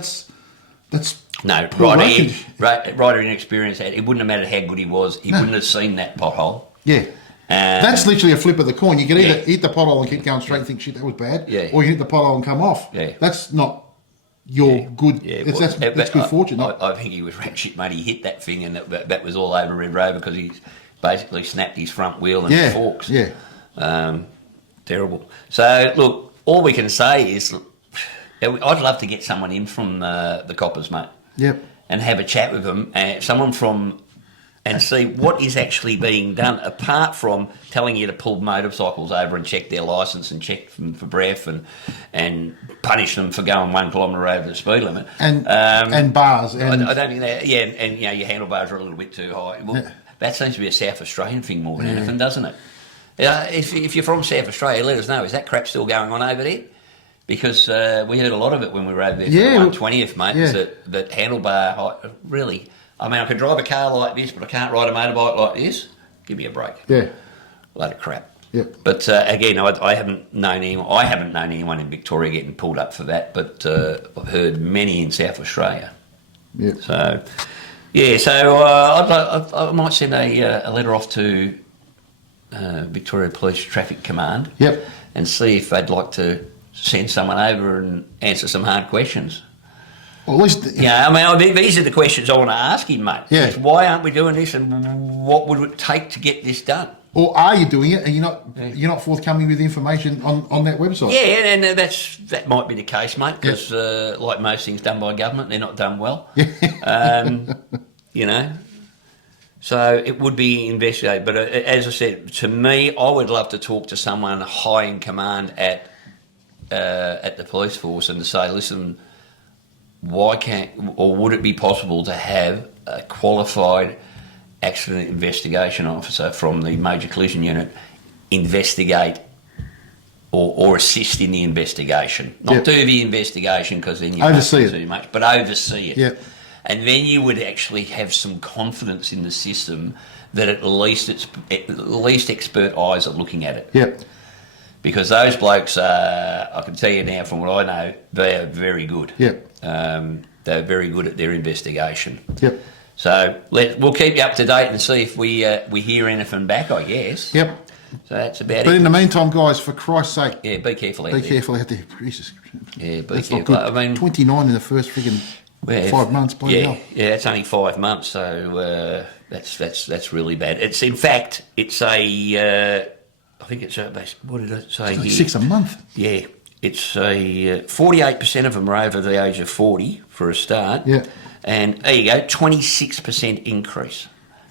That's no, rider inexperience. It wouldn't have mattered how good he was. He wouldn't have seen that pothole. Yeah. That's literally a flip of the coin. You can either hit the pothole and keep going straight and think, shit, that was bad, or you hit the pothole and come off. Yeah. That's not your good. That's good fortune. I think he was rat shit, mate. He hit that thing and that was all over Red Rover because he basically snapped his front wheel and his forks. Yeah. Terrible. So, look, all we can say is I'd love to get someone in from the coppers, mate. Yep. And have a chat with them, someone from, and see what is actually being done, apart from telling you to pull motorcycles over and check their licence and check them for breath and punish them for going 1 kilometre over the speed limit. And bars. And I don't think that, and your handlebars are a little bit too high. Well, that seems to be a South Australian thing more than anything, doesn't it? If you're from South Australia, let us know. Is that crap still going on over there? Because we heard a lot of it when we were over there for the 120th, mate. Yeah. That handlebar height, really. I mean, I can drive a car like this, but I can't ride a motorbike like this. Give me a break. Yeah. Load of crap. Yeah. But again, I haven't known anyone in Victoria getting pulled up for that, but I've heard many in South Australia. Yeah. So, I might send a letter off to Victoria Police Traffic Command. Yep. And see if they'd like to send someone over and answer some hard questions. Well, at least... I mean, these are the questions I want to ask him, mate. Yeah. Is why aren't we doing this, and what would it take to get this done? Or are you doing it and you're not forthcoming with information on that website? Yeah, and that might be the case, mate, because like most things done by government, they're not done well. So it would be investigated. But as I said, to me, I would love to talk to someone high in command at the police force and to say, listen, would it be possible to have a qualified accident investigation officer from the major collision unit investigate or assist in the investigation? Not do the investigation, because then you oversee can't do much, but oversee it. Yep. And then you would actually have some confidence in the system that at least expert eyes are looking at it. Yep. Because those blokes are, I can tell you now from what I know, they are very good. Yep. They're very good at their investigation. Yep. So we'll keep you up to date and see if we hear anything back, I guess. Yep. So that's about it. But in the meantime, guys, for Christ's sake... Yeah, be careful out there. Be careful out there. Jesus. Yeah, be that's careful. Not good. I mean, 29 in the first friggin' 5 months. Yeah, it's only 5 months, so that's really bad. It's in fact, it's a... I think it's what did it say? It's like here? 6 a month. Yeah, it's a 48% of them are over the age of 40 for a start. Yeah. And there you go, 26% increase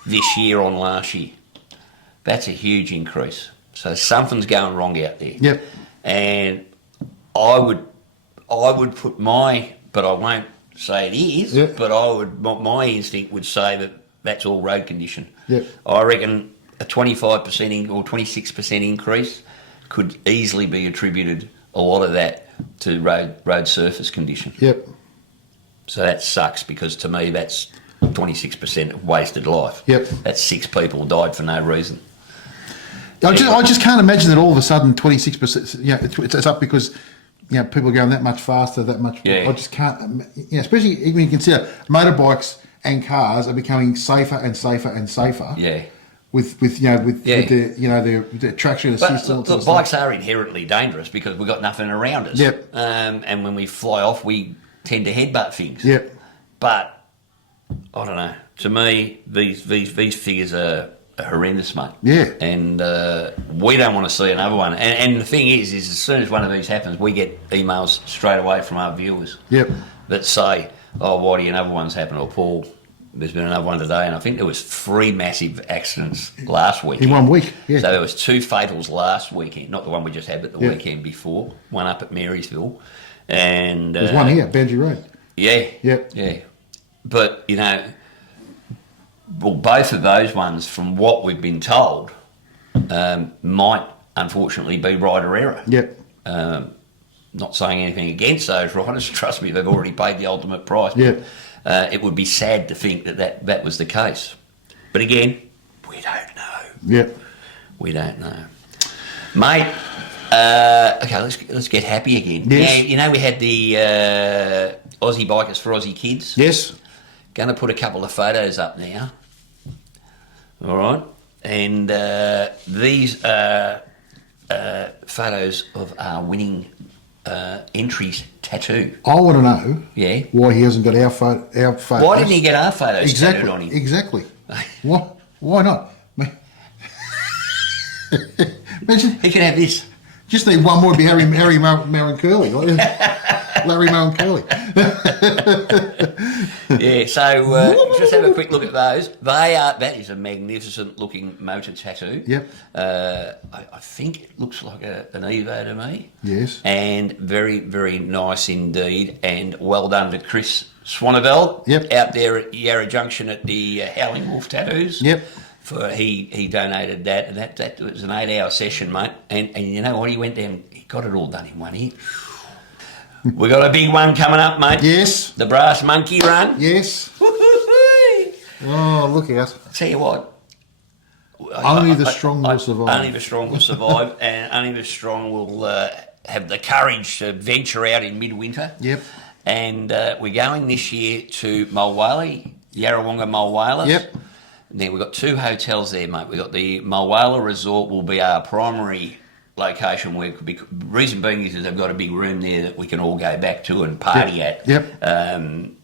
this year on last year. That's a huge increase. So something's going wrong out there. Yep. And I would put but I won't say it is. Yep. But my instinct would say that's all road condition. Yep. I reckon a 25% or 26% increase could easily be attributed, a lot of that, to road surface condition. Yep. So that sucks, because to me that's 26% of wasted life. Yep. That's 6 people died for no reason. I just can't imagine that all of a sudden 26%. It's up because people are going that much faster, that much. Yeah. I just can't. Especially when you consider motorbikes and cars are becoming safer and safer and safer. Yeah. With the traction assist. But bikes are inherently dangerous because we've got nothing around us. Yep. And when we fly off, we tend to headbutt things. Yep. But I don't know. To me, these figures are horrendous, mate. Yeah. And we don't want to see another one. And the thing is as soon as one of these happens, we get emails straight away from our viewers. Yep. That say, "Oh, Whitey, another one's happened," or "Paul, there's been another one today." And I think there was 3 massive accidents last week. In 1 week, yeah. So there was 2 fatals last weekend, not the one we just had, but the Yeah. weekend before. One up at Marysville, and There's one here, Benji Road. Yeah, Yep. yeah. But well, both of those ones, from what we've been told, might unfortunately be rider error. Yep. Not saying anything against those riders. Trust me, they've already paid the ultimate price. Yep. It would be sad to think that was the case. But again, we don't know. Yep. We don't know. Mate, okay, let's get happy again. Yes. Yeah, you know, we had the Aussie Bikers for Aussie Kids. Yes. Going to put a couple of photos up now. All right. And these are photos of our winning entries tattoo. I want to know Yeah. why he hasn't got our photos. Why didn't he get our photos Exactly. tattooed on him? Exactly. Why not? Imagine, He could have this. just need one more to be Harry Moe and Curly. Larry Moe and Curly. Yeah, so just have a quick look at those. That is a magnificent looking motor tattoo. Yep. I think it looks like an Evo to me. Yes. And very, very nice indeed. And well done to Chris Swaneveld. Yep. Out there at Yarra Junction at the Howling Wolf Tattoos. Yep. For he donated that, and that was an 8-hour session, mate. And you know what? He went down. He got it all done in one hit. We got a big one coming up, mate. Yes. The Brass Monkey Run. Yes. Oh, look out. Tell you what. Only the strong will survive. Only the strong will survive, and only the strong will have the courage to venture out in midwinter. Yep. And we're going this year to Mulwala, Yarrawonga Mulwala. Yep. Now we've got 2 hotels there, mate. We've got the Mulwala Resort will be our primary location. Reason being is they've got a big room there that we can all go back to and party at. Yep. And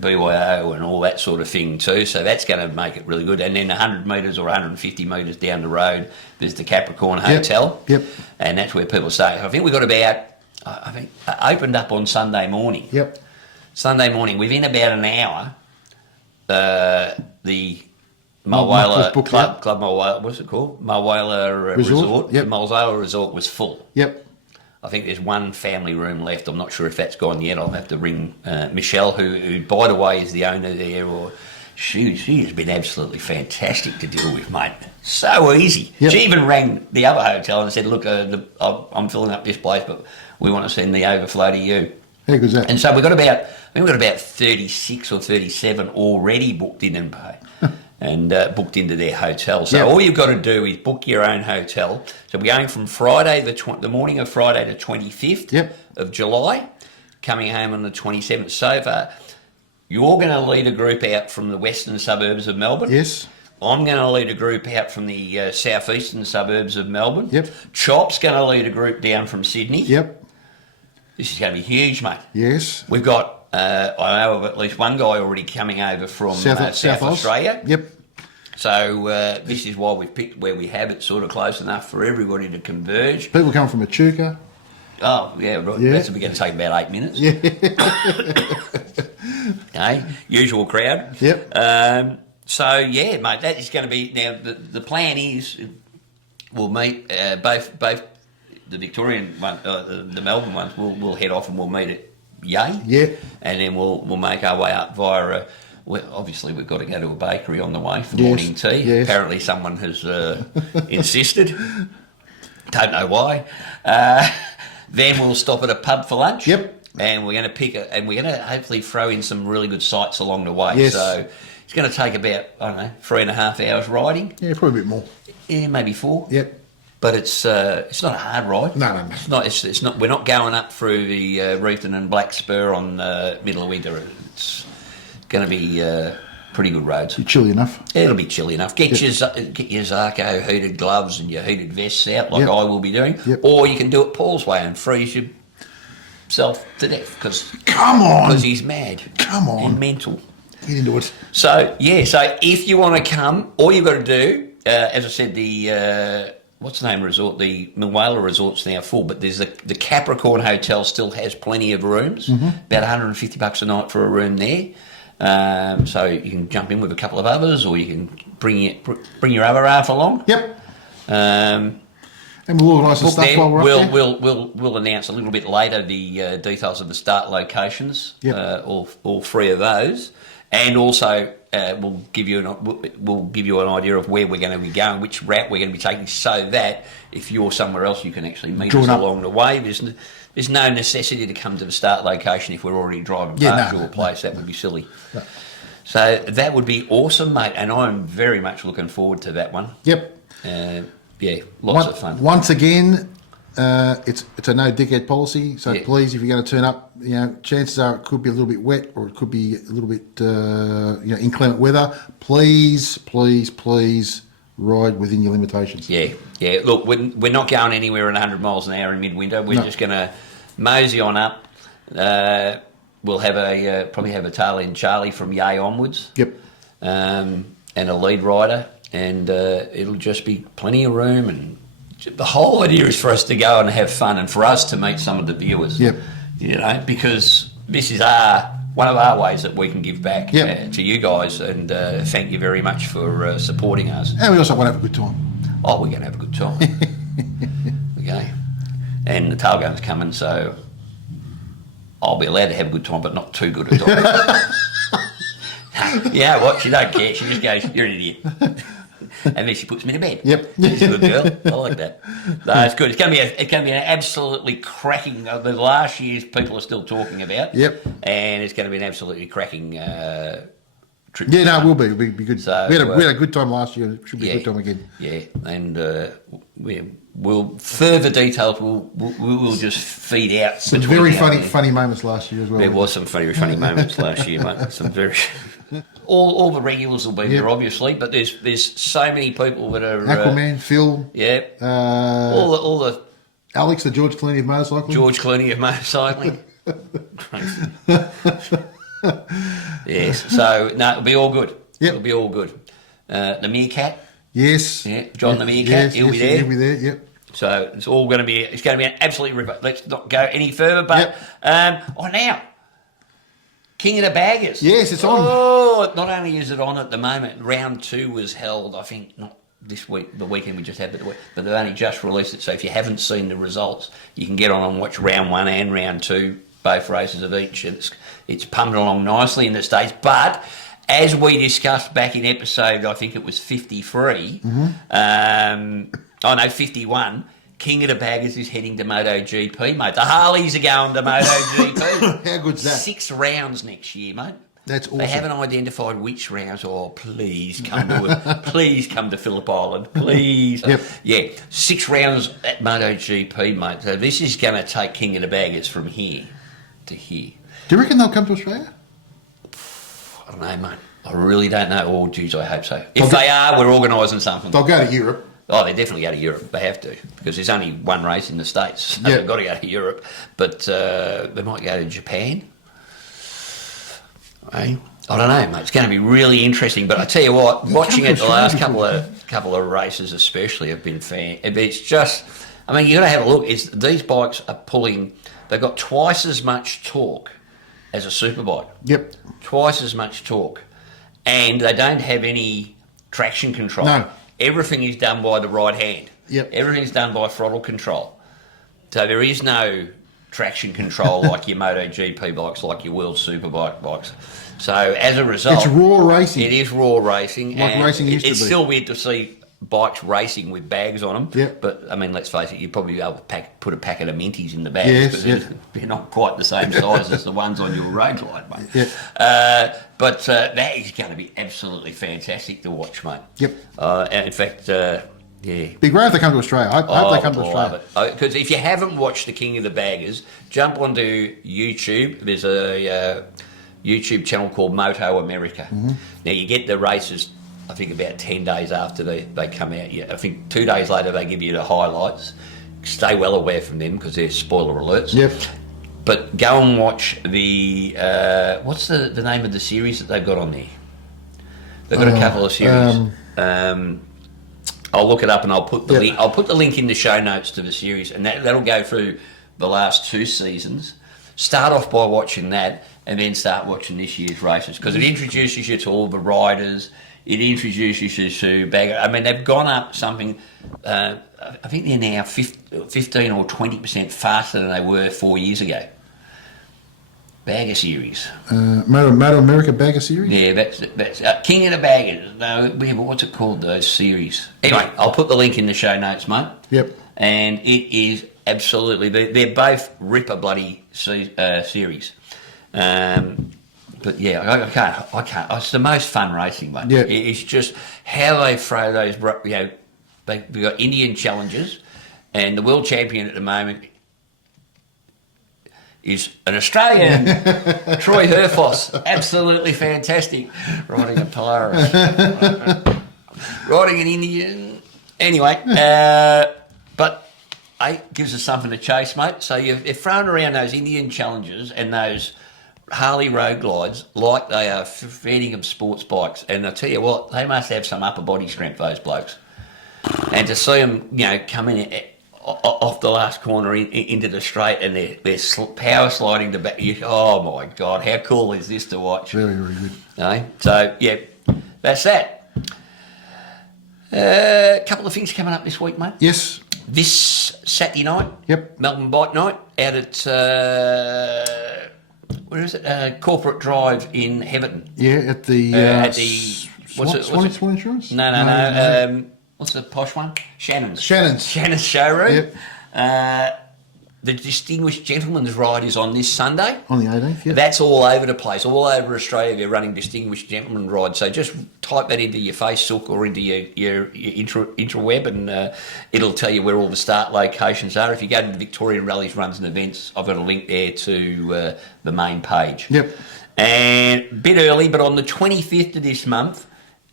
BYO and all that sort of thing too. So that's going to make it really good. And then 100 metres or 150 metres down the road, there's the Capricorn Hotel. Yep. And that's where people stay. I think we've got about, opened up on Sunday morning. Yep. Sunday morning, within about an hour, the Mulwala Club Mulwala, what's it called? Mulwala Resort. Yep. The Mulwala Resort was full. Yep. I think there's one family room left. I'm not sure if that's gone yet. I'll have to ring Michelle, who, by the way, is the owner there. Or she has been absolutely fantastic to deal with, mate. So easy. Yep. She even rang the other hotel and said, look, I'm filling up this place, but we want to send the overflow to you. How good's that? And so we've got about 36 or 37 already booked in and paid. And booked into their hotel. So all you've got to do is book your own hotel. So we're going from Friday, the morning of Friday the 25th of July, coming home on the 27th. So far, you're going to lead a group out from the western suburbs of Melbourne. Yes. I'm going to lead a group out from the southeastern suburbs of Melbourne. Yep. Chop's going to lead a group down from Sydney. Yep. This is going to be huge, mate. Yes. We've got, I know of at least one guy already coming over from South Australia. Yep. So this is why we've picked where we have it sort of close enough for everybody to converge. People coming from Echuca. Oh, yeah, right. Yeah. That's going to take about 8 minutes. Yeah. Okay, usual crowd. Yep. So, yeah, mate, that is going to be... Now, the plan is we'll meet both the Victorian one, the Melbourne ones, we'll head off and we'll meet at Yea. Yeah. And then we'll make our way up via... obviously, we've got to go to a bakery on the way for Yes, morning tea. yes. Apparently, someone has insisted. Don't know why. Then we'll stop at a pub for lunch. Yep. And we're going to and we're going to hopefully throw in some really good sights along the way. Yes. So it's going to take about 3.5 hours riding. Yeah, probably a bit more. Yeah, maybe 4. Yep. But it's not a hard ride. No. It's not. It's not. We're not going up through the Reefton and Black Spur on middle of winter. It's going to be pretty good roads. It's chilly enough. It'll be chilly enough. Get your Zarko heated gloves and your heated vests out, like Yep. I will be doing. Yep. Or you can do it Paul's way and freeze yourself to death because he's mad. Come on. And mental. Get into it. So if you want to come, all you've got to do, as I said, the what's the name resort? The Mulwala Resort's now full, but there's the Capricorn Hotel still has plenty of rooms. Mm-hmm. About $150 a night for a room there. So you can jump in with a couple of others, or you can bring your other half along. Yep. Um, And we'll organise some book stuff there. while we're up there. We'll announce a little bit later the details of the start locations. Yep. All 3 of those, and also will give you an idea of where we're going to be going, which route we're going to be taking, so that if you're somewhere else, you can actually meet us along the way. There's no necessity to come to the start location if we're already driving past your place. That would be silly. No. So that would be awesome, mate, and I'm very much looking forward to that one. Yep. Lots of fun. Once again, it's a no dickhead policy. So please, if you're going to turn up, chances are it could be a little bit wet or it could be a little bit inclement weather. Please ride within your limitations. Yeah. Look, we're not going anywhere at 100 miles an hour in midwinter. We're just going to mosey on up. We'll have probably have a tail end Charlie from Yay onwards. Yep. And a lead rider, and it'll just be plenty of room. And the whole idea is for us to go and have fun, and for us to meet some of the viewers. Yep. Because this is one of our ways that we can give back to you guys, and thank you very much for supporting us. And we also want to have a good time. Oh, we're going to have a good time. Okay. And the tailgate's coming, so I'll be allowed to have a good time, but not too good a time. You know what? She don't care. She just goes, "You're an idiot." And then she puts me to bed. Yep. She's a good girl. I like that. No, it's good. It's going to be an absolutely cracking. The last year's people are still talking about. Yep. And it's going to be an absolutely cracking trip. Yeah, no, it will be. It'll be good. So, we had a good time last year. It should be a good time again. Yeah, and we'll further details. We'll just feed out. Some very funny moments last year as well. There was some very funny moments last year, mate. Some very. All the regulars will be there, obviously, but there's so many people that are Aquaman, Phil, all the Alex, the George Clooney of motorcycling. George Clooney of motorcycling. Yes, so no, it'll be all good. Yep. It'll be all good. The Meerkat. Yes. Yeah, John the Meerkat. He'll be there. He'll be there. Yep. So it's going to be an absolute ripper. Let's not go any further. But now. King of the Baggers. Yes, it's on. Oh, not only is it on at the moment, round 2 was held, I think, not this week, the weekend we just had, but they've only just released it. So if you haven't seen the results, you can get on and watch round 1 and round 2, both races of each. It's pumping along nicely in the States. But as we discussed back in episode, I think it was 53, 51, King of the Baggers is heading to MotoGP, mate. The Harleys are going to MotoGP. How good's that? 6 rounds next year, mate. That's awesome. They haven't identified which rounds. Oh, please come to please come to Phillip Island, please. Yep. Yeah, 6 rounds at MotoGP, mate. So this is going to take King of the Baggers from here to here. Do you reckon they'll come to Australia? I don't know, mate. I really don't know. Oh, geez, I hope so. If they are, we're organising something. They'll go to Europe. Oh, they definitely go to Europe. They have to, because there's only one race in the States. So they've got to go to Europe. But they might go to Japan. I don't know, mate. It's going to be really interesting. But I tell you what, watching it the last couple of races especially have been it's just, I mean, you got to have a look. These bikes are pulling. They've got twice as much torque as a superbike. Yep. Twice as much torque, and they don't have any traction control. No. Everything is done by the right hand. Yep. Everything's done by throttle control. So there is no traction control like your MotoGP bikes, like your World Superbike bikes. So as a result... It's raw racing. It is raw racing. Like and racing used to be. It's still weird to see bikes racing with bags on them. Yep. But, I mean, let's face it, you'd probably be able to put a packet of Minties in the bag. Yes, They're not quite the same size as the ones on your road light, mate. Yep. But that is going to be absolutely fantastic to watch, mate. Yep. And in fact, yeah. Be great if they come to Australia. I hope they come to Australia. Because if you haven't watched The King of the Baggers, jump onto YouTube. There's a YouTube channel called Moto America. Mm-hmm. Now, you get the races, I think, about 10 days after they come out. Yeah, I think 2 days later they give you the highlights. Stay well aware from them because they're spoiler alerts. Yep. But go and watch the... what's the name of the series that they've got on there? They've got a couple of series. I'll look it up and I'll put the link. I'll put the link in the show notes to the series, and that'll go through the last 2 seasons. Start off by watching that, and then start watching this year's races because it introduces you to all the riders. It introduces you to Bagger. I mean, they've gone up something. I think they're now 15 or 20% faster than they were 4 years ago. Bagger Series. Moto America Bagger Series? Yeah, that's King of the Baggers. No, what's it called, those series? Anyway, I'll put the link in the show notes, mate. Yep. And it is absolutely... They're both ripper bloody series. But yeah, I can't. It's the most fun racing, mate. Yeah. It's just how they throw those... we've got Indian challenges, and the world champion at the moment is an Australian, Troy Herfoss. Absolutely fantastic. Riding a Polaris. Riding an Indian. Anyway, but it gives us something to chase, mate. So you're throwing around those Indian challenges and those Harley road glides like they are feeding them sports bikes. And I tell you what, they must have some upper body strength, those blokes. And to see them, come in off the last corner into the straight, and they're power sliding to back. Oh my God, how cool is this to watch? Very, very good. No? So yeah, that's that. A couple of things coming up this week, mate. Yes. This Saturday night. Yep. Melbourne Bike Night out at where is it? Corporate Drive in Heverton. Yeah, at the Swan Insurance. No. What's the posh one? Shannon's showroom. Yep. The Distinguished Gentleman's Ride is on this Sunday. On the 18th, yeah. That's all over the place. All over Australia, they're running Distinguished Gentleman Ride. So just type that into your Facebook or into your intraweb, and it'll tell you where all the start locations are. If you go to the Victorian Rallies, Runs and Events, I've got a link there to the main page. Yep. And a bit early, but on the 25th of this month,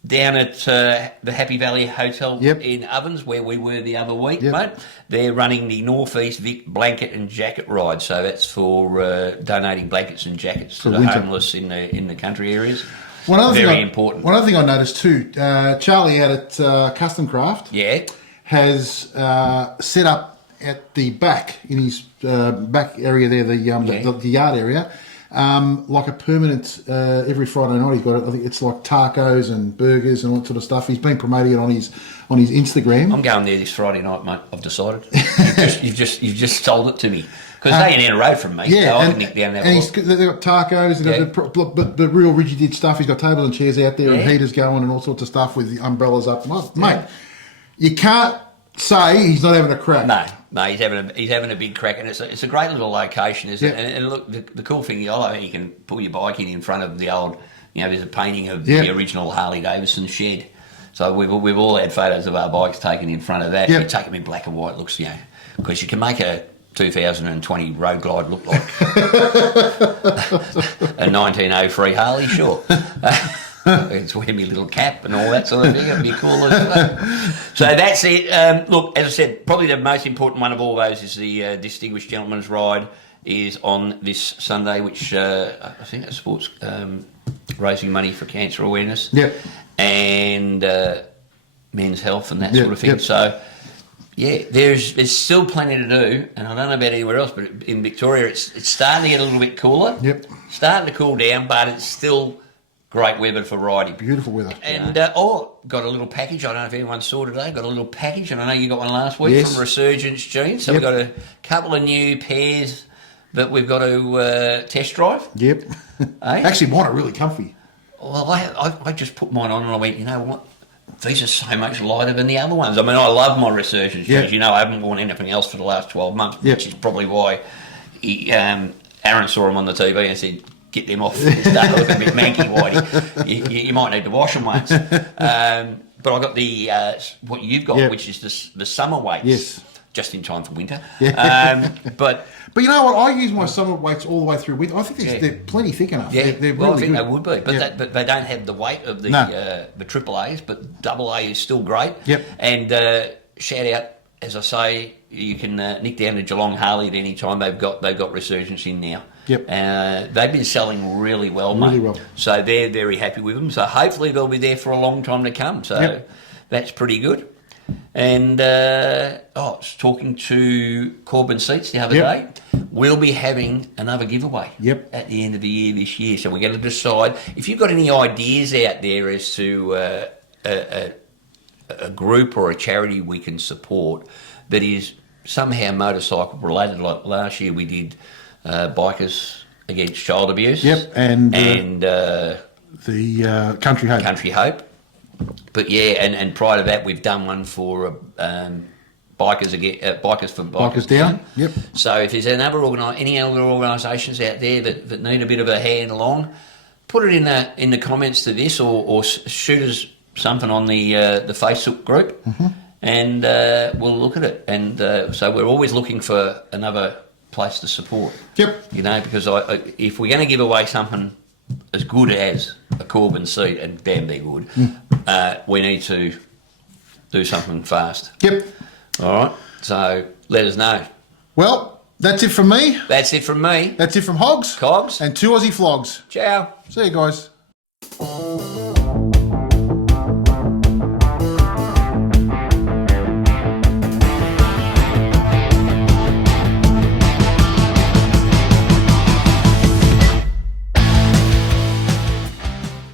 down at the Happy Valley Hotel in Ovens, where we were the other week, mate. They're running the North East Vic Blanket and Jacket Ride. So that's for donating blankets and jackets to the winter. homeless in the country areas. Very important. One other thing I noticed too, Charlie out at Custom Craft has set up at the back, in his back area there, the yard area, like a permanent every Friday night. He's got, I think it's like tacos and burgers and all that sort of stuff. He's been promoting it on his Instagram. I'm going there this Friday night, mate. I've decided. you've just sold it to me, because they're down the road from me. Yeah, so I can nick down there. And they've got tacos, and the real rigid stuff. He's got tables and chairs out there and heaters going and all sorts of stuff with the umbrellas up. Mate, you can't say he's not having a crack. No, he's having a big crack, and it's a great little location, isn't it? And look, the cool thing, I think you can pull your bike in front of the old, there's a painting of the original Harley Davidson shed. So we've all had photos of our bikes taken in front of that. You take them in black and white, looks, because you can make a 2020 Road Glide look like a 1903 Harley, sure. It's wear me little cap and all that sort of thing. It'd be cool as well. So that's it. Look, as I said, probably the most important one of all those is the Distinguished Gentleman's Ride is on this Sunday, which I think it supports raising money for cancer awareness and men's health and that sort of thing. So, there's still plenty to do, and I don't know about anywhere else, but in Victoria it's starting to get a little bit cooler. Starting to cool down, but it's still great weather for riding. Beautiful weather. And got a little package. I don't know if anyone saw today. Got a little package, and I know you got one last week from Resurgence Jeans. So we've got a couple of new pairs that we've got to test drive. Actually, mine are really comfy. Well, I just put mine on and I went, you know what? These are so much lighter than the other ones. I mean, I love my Resurgence Jeans. I haven't worn anything else for the last 12 months, which is probably why Aaron saw them on the TV and said, get them off. They start looking a bit manky, Whitey. You might need to wash them once. But I got the what you've got, which is the summer weights, just in time for winter. But you know what? I use my summer weights all the way through winter. I think they're plenty thick enough. They're really I think good. they would be, but they don't have the weight of the triple A's. But double A is still great. And shout out, as I say, you can nick down to Geelong Harley at any time. They've got Resurgence in now. They've been selling really well, mate. Really well. So they're very happy with them. So hopefully they'll be there for a long time to come. So that's pretty good. And I was talking to Corbin Seats the other day. We'll be having another giveaway at the end of the year this year. So we're going to decide if you've got any ideas out there as to a group or a charity we can support that is somehow motorcycle related. Like last year we did Bikers against child abuse. Yep, and the Country Hope. Country Hope. But yeah, and prior to that, we've done one for bikers for bikers Down. Yep. So if there's any other organisations out there that need a bit of a hand along, put it in the comments to this, or shoot us something on the Facebook group, and we'll look at it. And so we're always looking for another place to support. Yep. You know, because if we're going to give away something as good as a Corbin seat, and damn they're good, we need to do something fast. Yep. All right, so let us know. Well, that's it from me. That's it from me. That's it from Hogs. Cogs. And 2 Aussie Flogs. Ciao. See you guys.